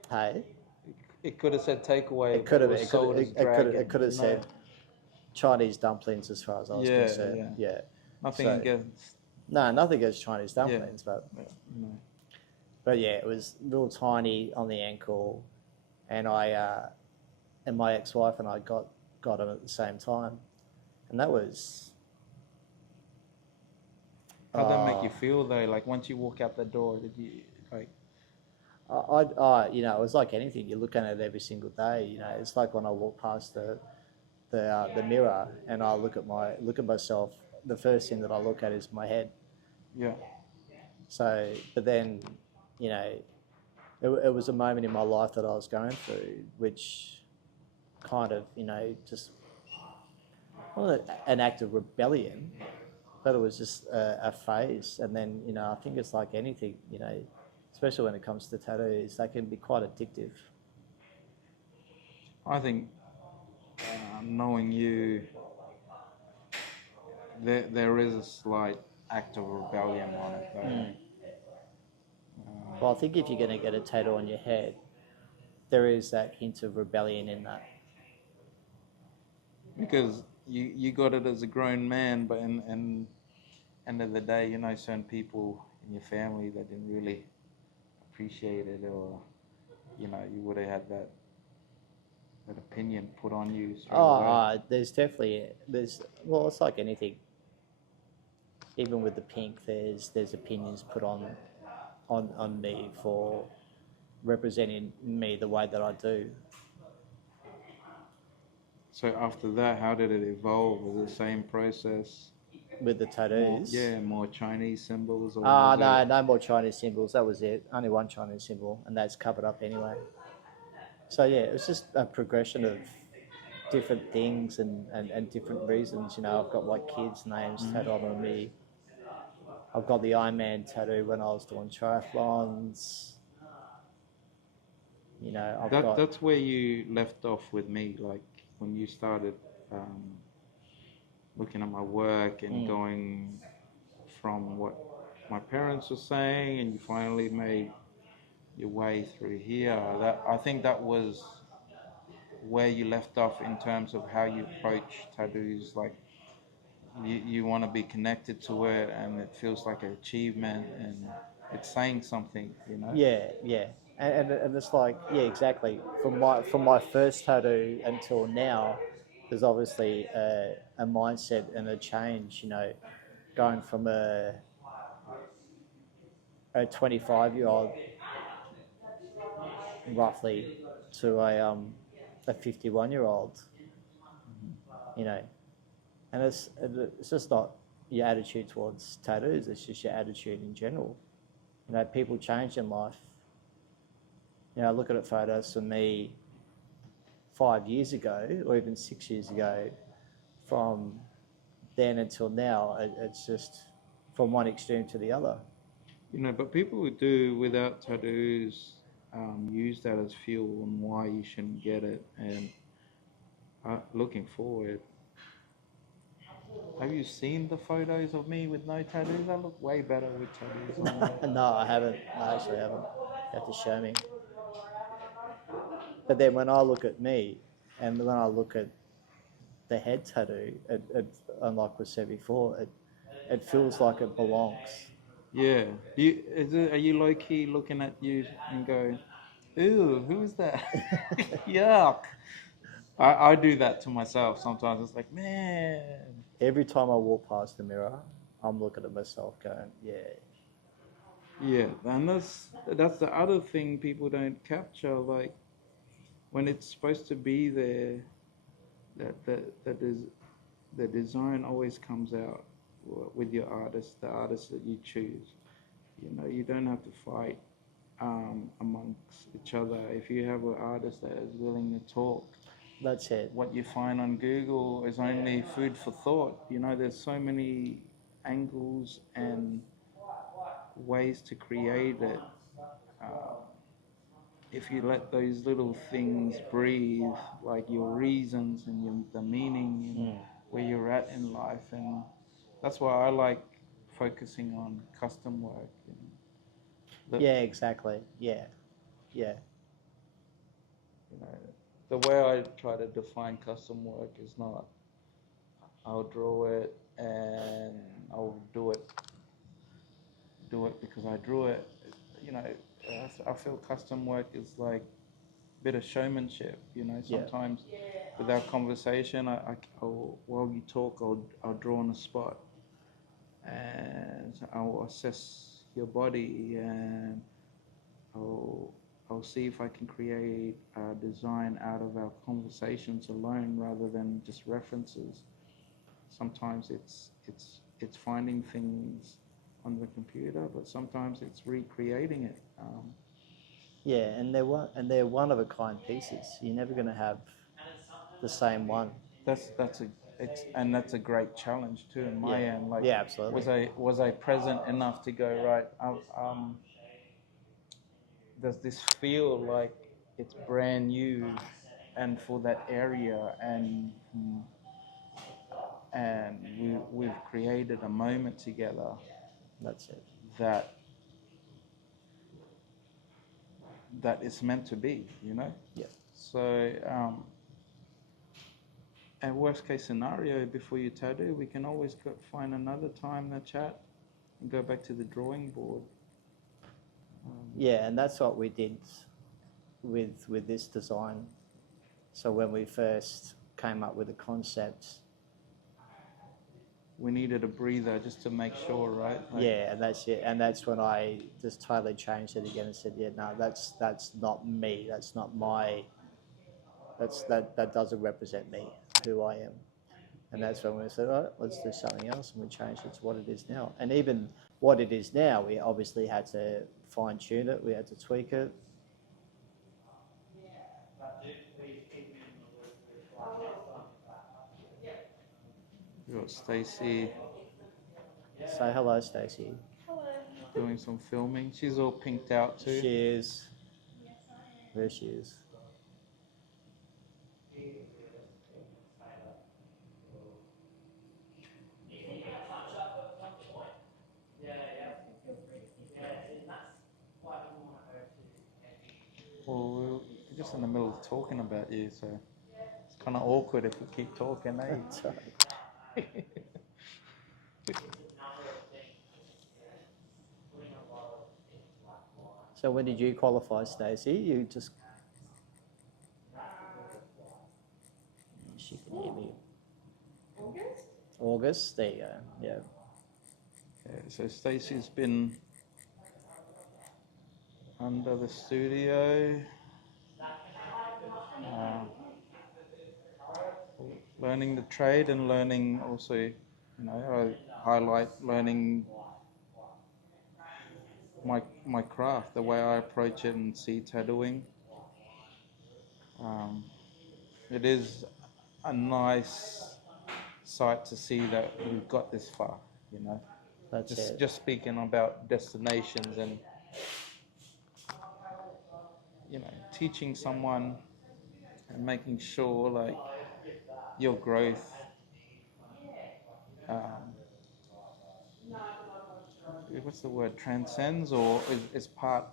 Hey? It could have said takeaway. It could have. It could have said Chinese dumplings, as far as I was concerned. Yeah. Nothing against No, nothing against Chinese dumplings, no. but yeah, it was real tiny on the ankle, and and my ex-wife and I got them at the same time, and that was. How'd that make you feel though? Like once you walk out the door, did you like? You know, it was like anything. You're looking at it every single day. You know, it's like when I walk past the mirror and I look at myself. The first thing that I look at is my head. Yeah. So, but then, you know, it was a moment in my life that I was going through, which kind of, you know, just an act of rebellion, but it was just a phase. And then, you know, I think it's like anything, you know, especially when it comes to tattoos, they can be quite addictive. I think knowing you, there is a slight act of rebellion on it though. Well, I think if you're going to get a tattoo on your head, there is that hint of rebellion in that. Because you got it as a grown man, but in end of the day, you know, certain people in your family that didn't really appreciate it, or you know, you would have had that opinion put on you straight away. There's definitely well, it's like anything. Even with the pink, there's opinions put on me for representing me the way that I do. So after that, how did it evolve? Was it the same process? With the tattoos? More Chinese symbols? Or no more Chinese symbols. That was it. Only one Chinese symbol, and that's covered up anyway. So yeah, it was just a progression of different things and different reasons. You know, I've got like kids' names tattooed on me. I've got the Ironman tattoo when I was doing triathlons. You know, that's where you left off with me, like when you started looking at my work and going from what my parents were saying, and you finally made your way through here. I think that was where you left off in terms of how you approach tattoos. Like you want to be connected to it, and it feels like an achievement, and it's saying something, you know. Yeah, and it's like, yeah, exactly. From my first tattoo until now, there's obviously a mindset and a change. You know, going from a 25-year-old roughly to a 51-year-old. You know, and it's just not your attitude towards tattoos. It's just your attitude in general. You know, people change in life. You know, I look at photos of me 5 years ago, or even 6 years ago, from then until now. It's just from one extreme to the other. You know, but people who do without tattoos use that as fuel on why you shouldn't get it. And looking forward, have you seen the photos of me with no tattoos? I look way better with tattoos on. No, I haven't. I actually haven't. You have to show me. But then when I look at me, and when I look at the head tattoo, unlike we said before, it feels like it belongs. Yeah. Are you low key looking at you and go, "Ew, who's that?" Yuck. I do that to myself sometimes. It's like, man. Every time I walk past the mirror, I'm looking at myself going, yeah. Yeah, and that's the other thing people don't capture. Like when it's supposed to be there, that is the design always comes out with your artist, the artist that you choose. You know, you don't have to fight amongst each other. If you have an artist that is willing to talk, that's it. What you find on Google is only food for thought. You know, there's so many angles and ways to create it. If you let those little things breathe, like your reasons and the meaning and where you're at in life, and that's why I like focusing on custom work. Yeah, exactly. Yeah. You know, the way I try to define custom work is not I'll draw it and I'll do it do it because I drew it. You know, I feel custom work is like a bit of showmanship. You know, sometimes with our conversation, while you talk, I'll draw on a spot, and I'll assess your body, and I'll see if I can create a design out of our conversations alone rather than just references. Sometimes it's finding things on the computer, but sometimes it's recreating it. And they're one of a kind pieces. You're never going to have the same one. That's a great challenge too in my end. Like, absolutely. Was I present enough to go right? Does this feel like it's brand new, and for that area, and we've created a moment together. That's it. That it's meant to be, you know. Yeah. So, at worst case scenario, before you tattoo, we can always find another time to chat and go back to the drawing board. And that's what we did with this design. So when we first came up with the concept, we needed a breather just to make sure, right? And that's it. And that's when I just totally changed it again and said, no, that's not me. That's not my. That doesn't represent me, who I am. And that's when we said, all right, let's do something else, and we changed it to what it is now. And even what it is now, we obviously had to fine tune it. We had to tweak it. We've got Stacey. Say hello, Stacey. Hello. Doing some filming. She's all pinked out too. She is. There she is. Well, we're just in the middle of talking about you, so it's kind of awkward if we keep talking, eh? That's right. So when did you qualify, Stacey? You just... She can hear me. August? August, there you go, yeah. So Stacey's been under the studio, learning the trade and learning also, you know, I highlight learning my craft, the way I approach it and see tattooing. It is a nice sight to see that we've got this far, you know. Just speaking about destinations and, you know, teaching someone and making sure like your growth what's the word, transcends or is part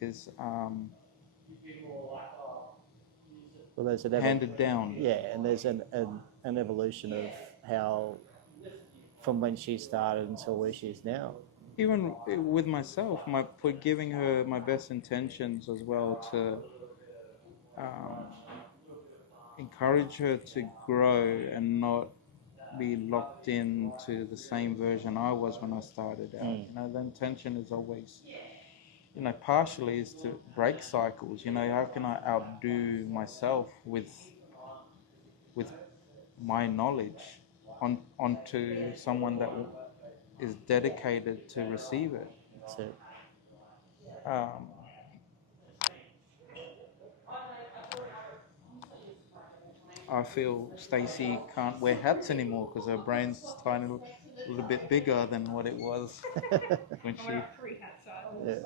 is well, there's handed down. And there's an evolution of how, from when she started until where she is now. Even with myself, for giving her my best intentions as well to encourage her to grow and not be locked into the same version I was when I started out. You know, the intention is always, you know, partially is to break cycles. You know, how can I outdo myself with my knowledge onto someone that is dedicated to receive it. That's it. I feel Stacey can't wear hats anymore because her brain's tiny, a little bit bigger than what it was when she. Yeah.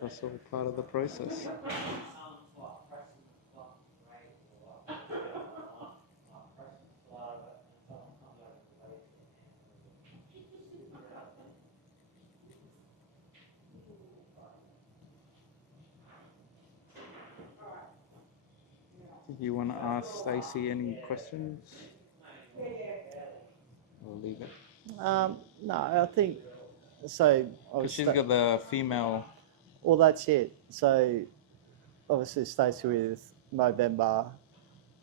That's all part of the process. You want to ask Stacey any questions? Or leave it? No, I think so. Because she's got the female. Well, that's it. So obviously, Stacey with Movember,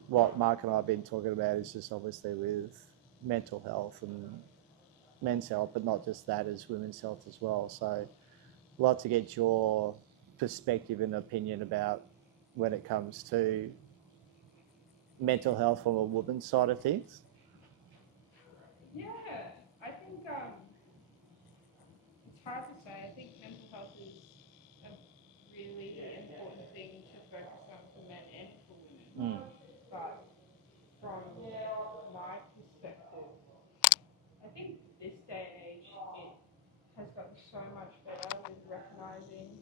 what Mark and I have been talking about is just obviously with mental health and men's health, but not just that, as women's health as well. So I'd like to get your perspective and opinion about when it comes to mental health from a woman's side of things. Yeah, I think it's hard to say. I think mental health is a really important thing to focus on for men and for women. But from my perspective, I think this day and age it has gotten so much better with recognizing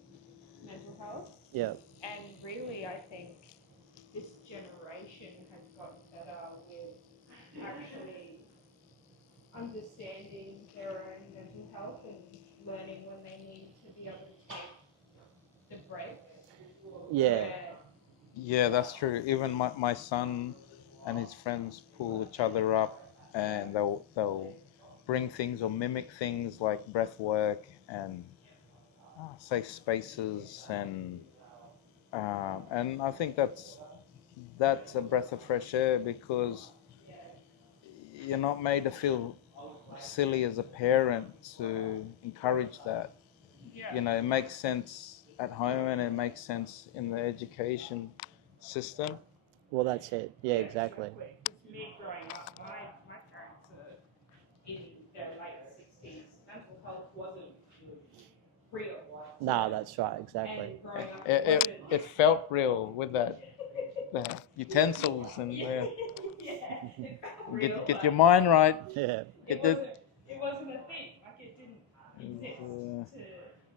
mental health. Yeah. And really, I think this generation has gotten better with actually understanding their own mental health and learning when they need to be able to take the breaks. Yeah. Yeah, that's true. Even my son and his friends pull each other up, and they'll bring things or mimic things like breath work and safe spaces, and I think that's a breath of fresh air because you're not made to feel silly as a parent to encourage that. Yeah. You know, it makes sense at home and it makes sense in the education system. Well, that's it. Yeah, exactly. Because me growing up, my parents are in their late 60s. Mental health wasn't real. No, that's right. Exactly. And growing up, It felt real with the utensils and yeah, it felt real. get your mind right. Yeah. It wasn't a thing. Like it didn't exist to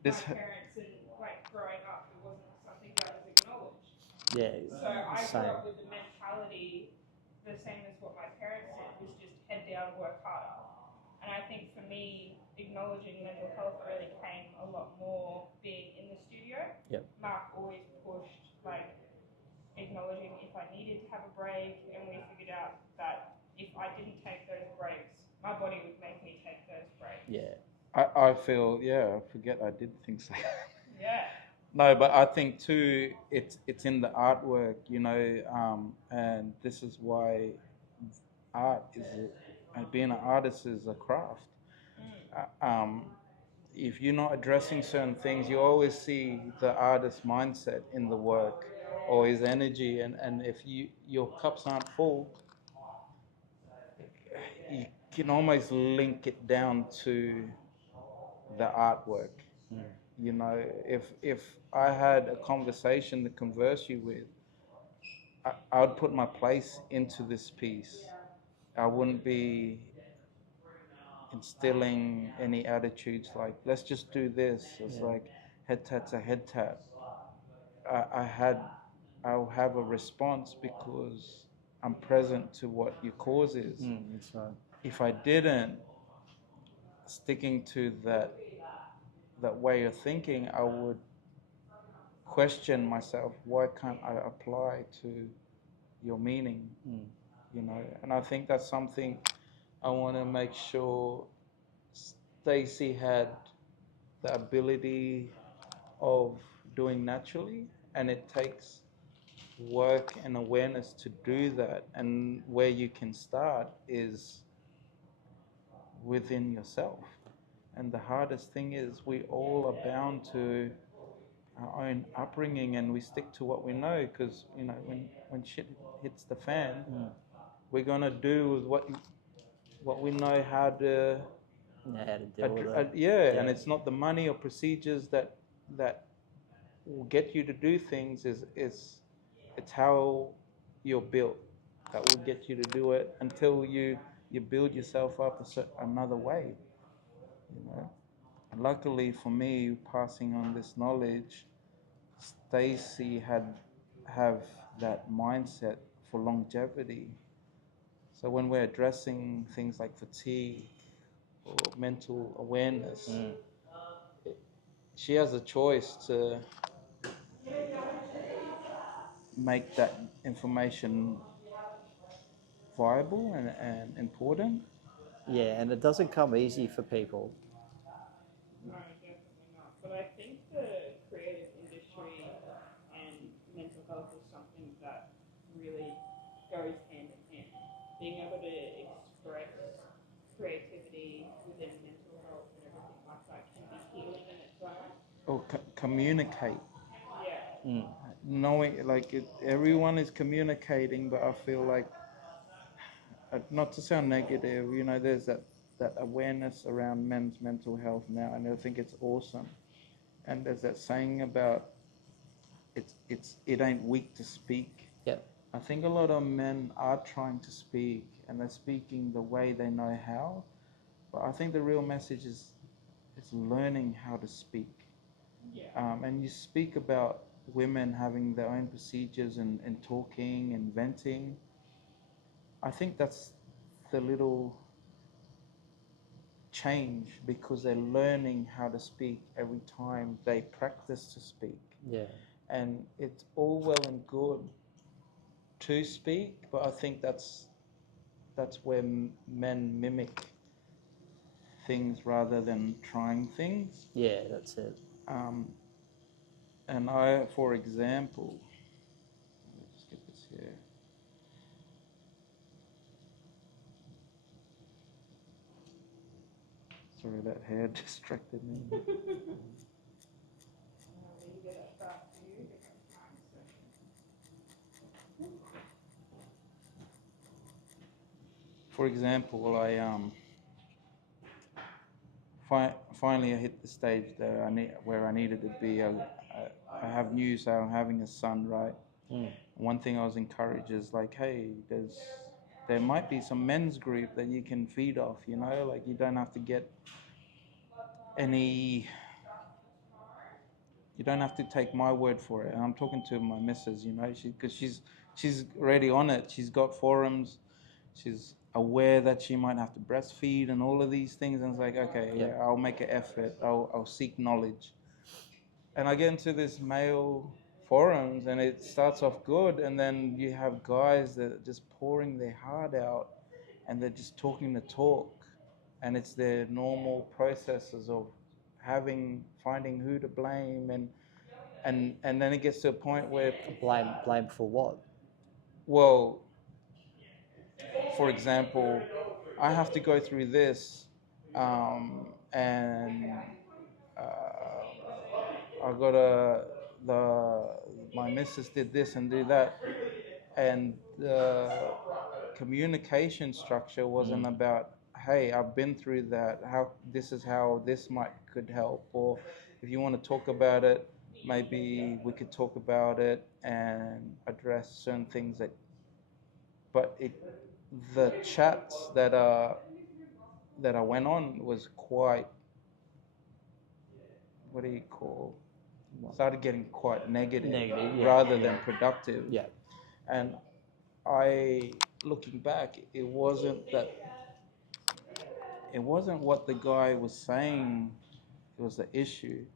This my parents, and like growing up, it wasn't something that was acknowledged. Yeah. So I grew Same. up with the mentality the same as what my parents said, was just head down, work harder. And I think for me, acknowledging mental health really came a lot more being in the studio. Yep. Mark always pushed like acknowledging if I needed to have a break, and we figured out that if I didn't take those breaks, my body would make me take those breaks. Yeah. I feel, I forget I did things like that. Yeah. No, but I think too, it's in the artwork, and this is why art being an artist is a craft. If you're not addressing certain things, you always see the artist's mindset in the work or his energy, and if your cups aren't full, you can almost link it down to the artwork. You know, if I had a conversation to converse you with, I would put my place into this piece. I wouldn't be instilling any attitudes like, let's just do this. It's like head tat's a head tat. I'll have a response because I'm present to what your cause is. That's right. If I didn't, sticking to that way of thinking, I would question myself. Why can't I apply to your meaning? And I think that's something I want to make sure Stacey had the ability of doing naturally, and it takes work and awareness to do that. And where you can start is within yourself. And the hardest thing is we all are bound to our own upbringing, and we stick to what we know because when shit hits the fan, we're gonna do with what we know how to. How to deal with it. And it's not the money or procedures that will get you to do things. It's how you're built that will get you to do it until you build yourself up another way. And luckily for me, passing on this knowledge, Stacey have that mindset for longevity. So when we're addressing things like fatigue or mental awareness, she has a choice to make that information viable and important, Yeah, and it doesn't come easy for people. No, definitely not. But I think the creative industry and mental health is something that really goes hand in hand. Being able to express creativity within mental health and everything like that can be healing in its own. Or communicate. Yeah. Knowing, like, everyone is communicating, but I feel like, not to sound negative, there's that awareness around men's mental health now, and I think it's awesome. And there's that saying about it ain't weak to speak. Yeah. I think a lot of men are trying to speak, and they're speaking the way they know how. But I think the real message is learning how to speak. Yeah. And you speak about women having their own procedures and talking and venting. I think that's the little change, because they're learning how to speak every time they practice to speak. Yeah. And it's all well and good to speak, but I think that's where men mimic things rather than trying things. Yeah, that's it. And I, for example, let me just get this here. Sorry, that hair distracted me. For example, finally I hit the stage where I needed to be. I have news that I'm having a son, right? One thing I was encouraged is like, hey, there might be some men's group that you can feed off, like you don't have to get any. You don't have to take my word for it. And I'm talking to my missus, because she's already on it. She's got forums. She's aware that she might have to breastfeed and all of these things. And it's like, okay, yeah, I'll make an effort. I'll seek knowledge. And I get into this male forums, and it starts off good, and then you have guys that are just pouring their heart out, and they're just talking the talk, and it's their normal processes of finding who to blame, and then it gets to a point where Blame for what? well, for example, I have to go through this, and I gotta my missus did this and do that, and the communication structure wasn't about, hey, I've been through that, how this could help, or if you want to talk about it, maybe we could talk about it and address certain things but the chats that I went on was quite, what do you call, started getting quite negative, rather than productive. Yeah. And looking back, it wasn't what the guy was saying was the issue.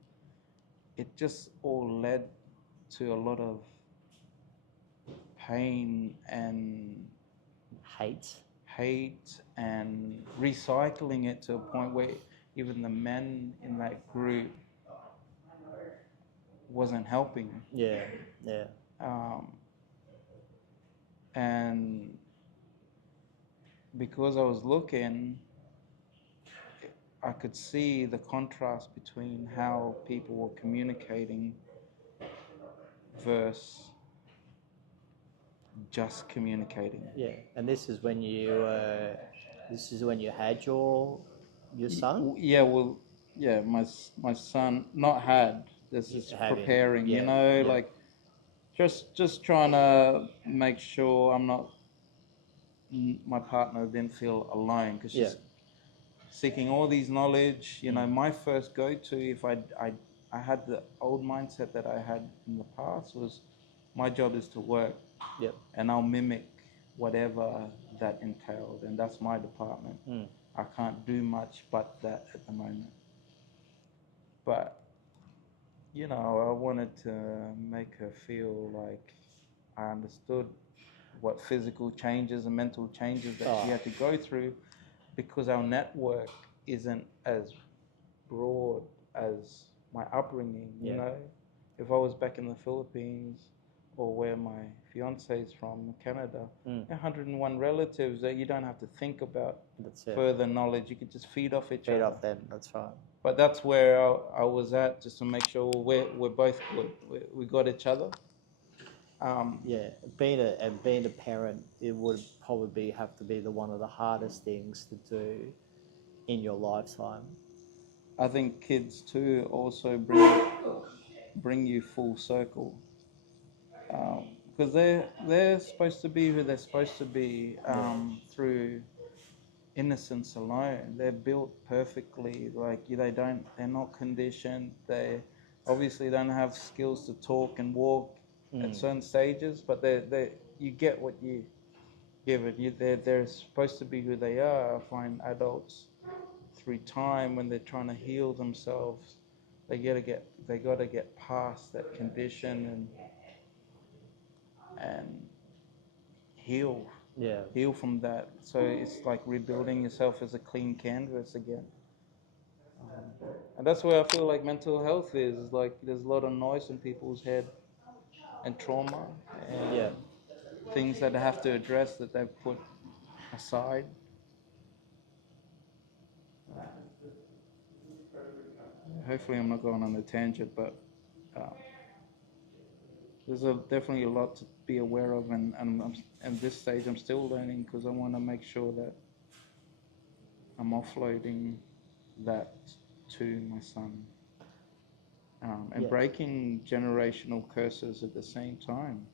It just all led to a lot of pain and hate and recycling it to a point where even the men in that group wasn't helping. Yeah. And because I was looking, I could see the contrast between how people were communicating versus just communicating. Yeah, and this is when you had your son. Yeah, well, yeah, my son not had. This is preparing. Like just trying to make sure my partner didn't feel alone, because she's seeking all these knowledge. My first go-to, if I had the old mindset that I had in the past, was my job is to work. Yep. And I'll mimic whatever that entailed, and that's my department. I can't do much but that at the moment. But I wanted to make her feel like I understood what physical changes and mental changes that she had to go through, because our network isn't as broad as my upbringing, you know. If I was back in the Philippines or where my fiance is from, Canada, 101 relatives that you don't have to think about further knowledge. You could just feed off each other. Feed off them, that's right. But that's where I was at, just to make sure we're both good. We got each other. Being a parent, it would probably have to be one of the hardest things to do in your lifetime. I think kids too also bring you full circle, because they're supposed to be who they're supposed to be through innocence alone. They're built perfectly. Like they're not conditioned. They obviously don't have skills to talk and walk at certain stages, but you get what you give it. They're supposed to be who they are. I find adults through time, when they're trying to heal themselves, they got to get past that condition and heal from that. So it's like rebuilding yourself as a clean canvas again. And that's where I feel like mental health is like there's a lot of noise in people's head and trauma and things that they have to address that they've put aside. Hopefully I'm not going on a tangent, but there's definitely a lot to be aware of, and at this stage I'm still learning, because I want to make sure that I'm offloading that to my son, and breaking generational curses at the same time.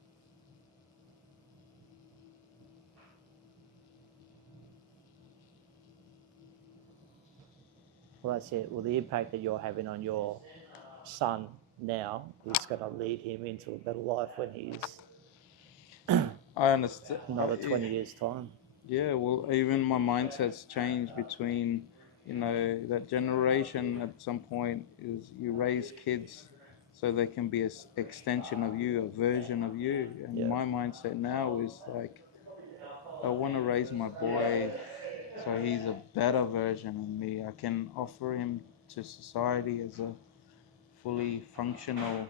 Well, that's it. Well, the impact that you're having on your son now is going to lead him into a better life when he's I understand. Another 20 years' time. Yeah, well, even my mindset's changed between, that generation at some point is you raise kids so they can be an extension of you, a version of you. And my mindset now is like, I want to raise my boy so he's a better version of me. I can offer him to society as a fully functional,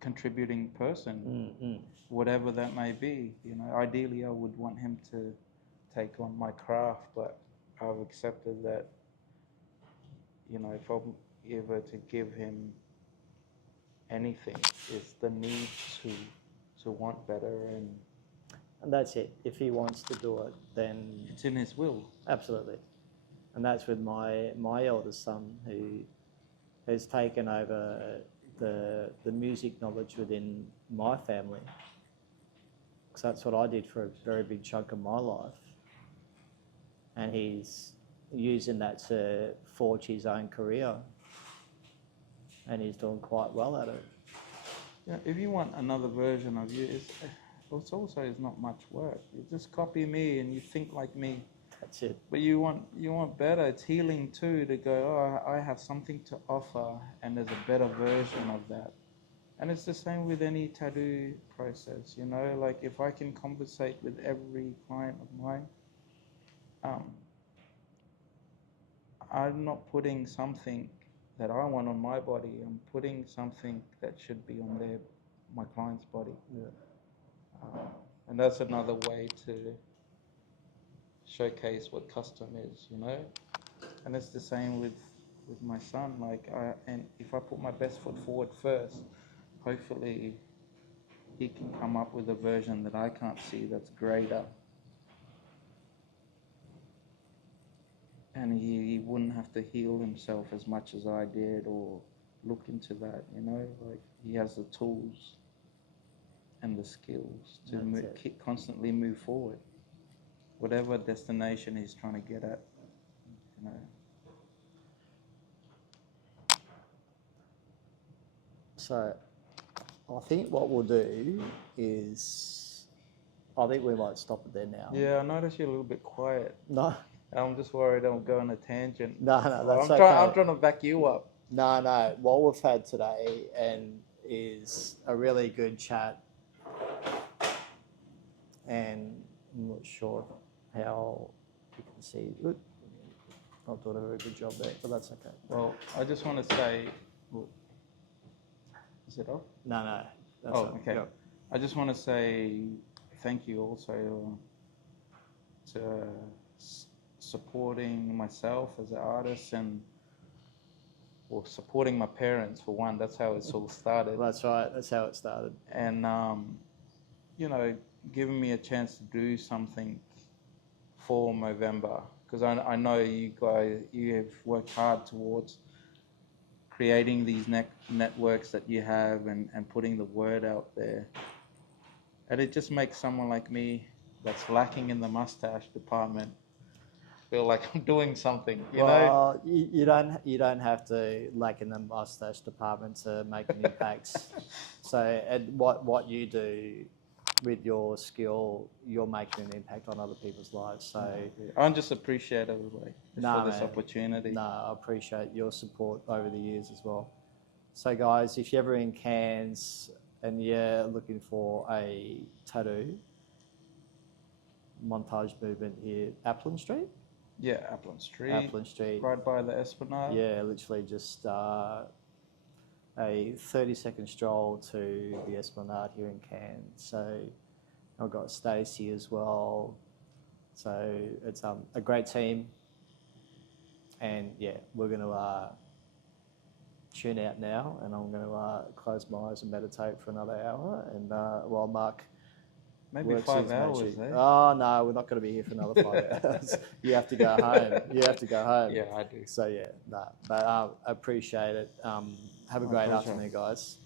contributing person, whatever that may be. Ideally I would want him to take on my craft, but I've accepted that, if I'm ever to give him anything, it's the need to want better, and that's it. If he wants to do it, then it's in his will. Absolutely. And that's with my eldest son, who has taken over the music knowledge within my family, because that's what I did for a very big chunk of my life, and he's using that to forge his own career, and he's doing quite well at it. Yeah, if you want another version of you, it's not much work. You just copy me and you think like me. That's it. But you want better. It's healing too, to go, oh, I have something to offer, and there's a better version of that. And it's the same with any tattoo process, like if I can conversate with every client of mine, I'm not putting something that I want on my body. I'm putting something that should be on my client's body. And that's another way to showcase what custom is, And it's the same with my son. And if I put my best foot forward first, hopefully he can come up with a version that I can't see that's greater. And he wouldn't have to heal himself as much as I did, or look into that, like he has the tools and the skills to constantly move forward, whatever destination he's trying to get at, So I think what we'll do is, I think we might stop it there now. Yeah, I noticed you're a little bit quiet. No. I'm just worried I'll go on a tangent. No, that's okay. I'm trying to back you up. No. What we've had today is a really good chat, and I'm not sure how you can see. Oop, not doing a very good job there, but that's okay. Well, I just want to say, is it off? No, that's okay. Yep. I just want to say thank you also to supporting myself as an artist and supporting my parents for one. That's how it's all started. That's right. That's how it started. And you know, giving me a chance to do something for Movember, because I know you guys, you have worked hard towards creating these networks that you have and putting the word out there. And it just makes someone like me that's lacking in the mustache department feel like I'm doing something, you know? You don't have to lack in the mustache department to make an impact. So, and what you do with your skill, you're making an impact on other people's lives. So, I'm just appreciative for this man, opportunity. No, I appreciate your support over the years as well. So, guys, if you're ever in Cairns and you're looking for a tattoo, Montage Movement here, Applin Street. Yeah, Applin Street. Applin Street. Right by the Esplanade. Yeah, literally just a 30-second stroll to the Esplanade here in Cairns. So I've got Stacey as well. So it's a great team. And yeah, we're going to tune out now, and I'm going to close my eyes and meditate for another hour. And while Mark... Maybe 5 hours, eh? Oh, no, we're not going to be here for another 5 hours. You have to go home. You have to go home. Yeah, I do. So, yeah, no. But I appreciate it. Have a great afternoon, guys.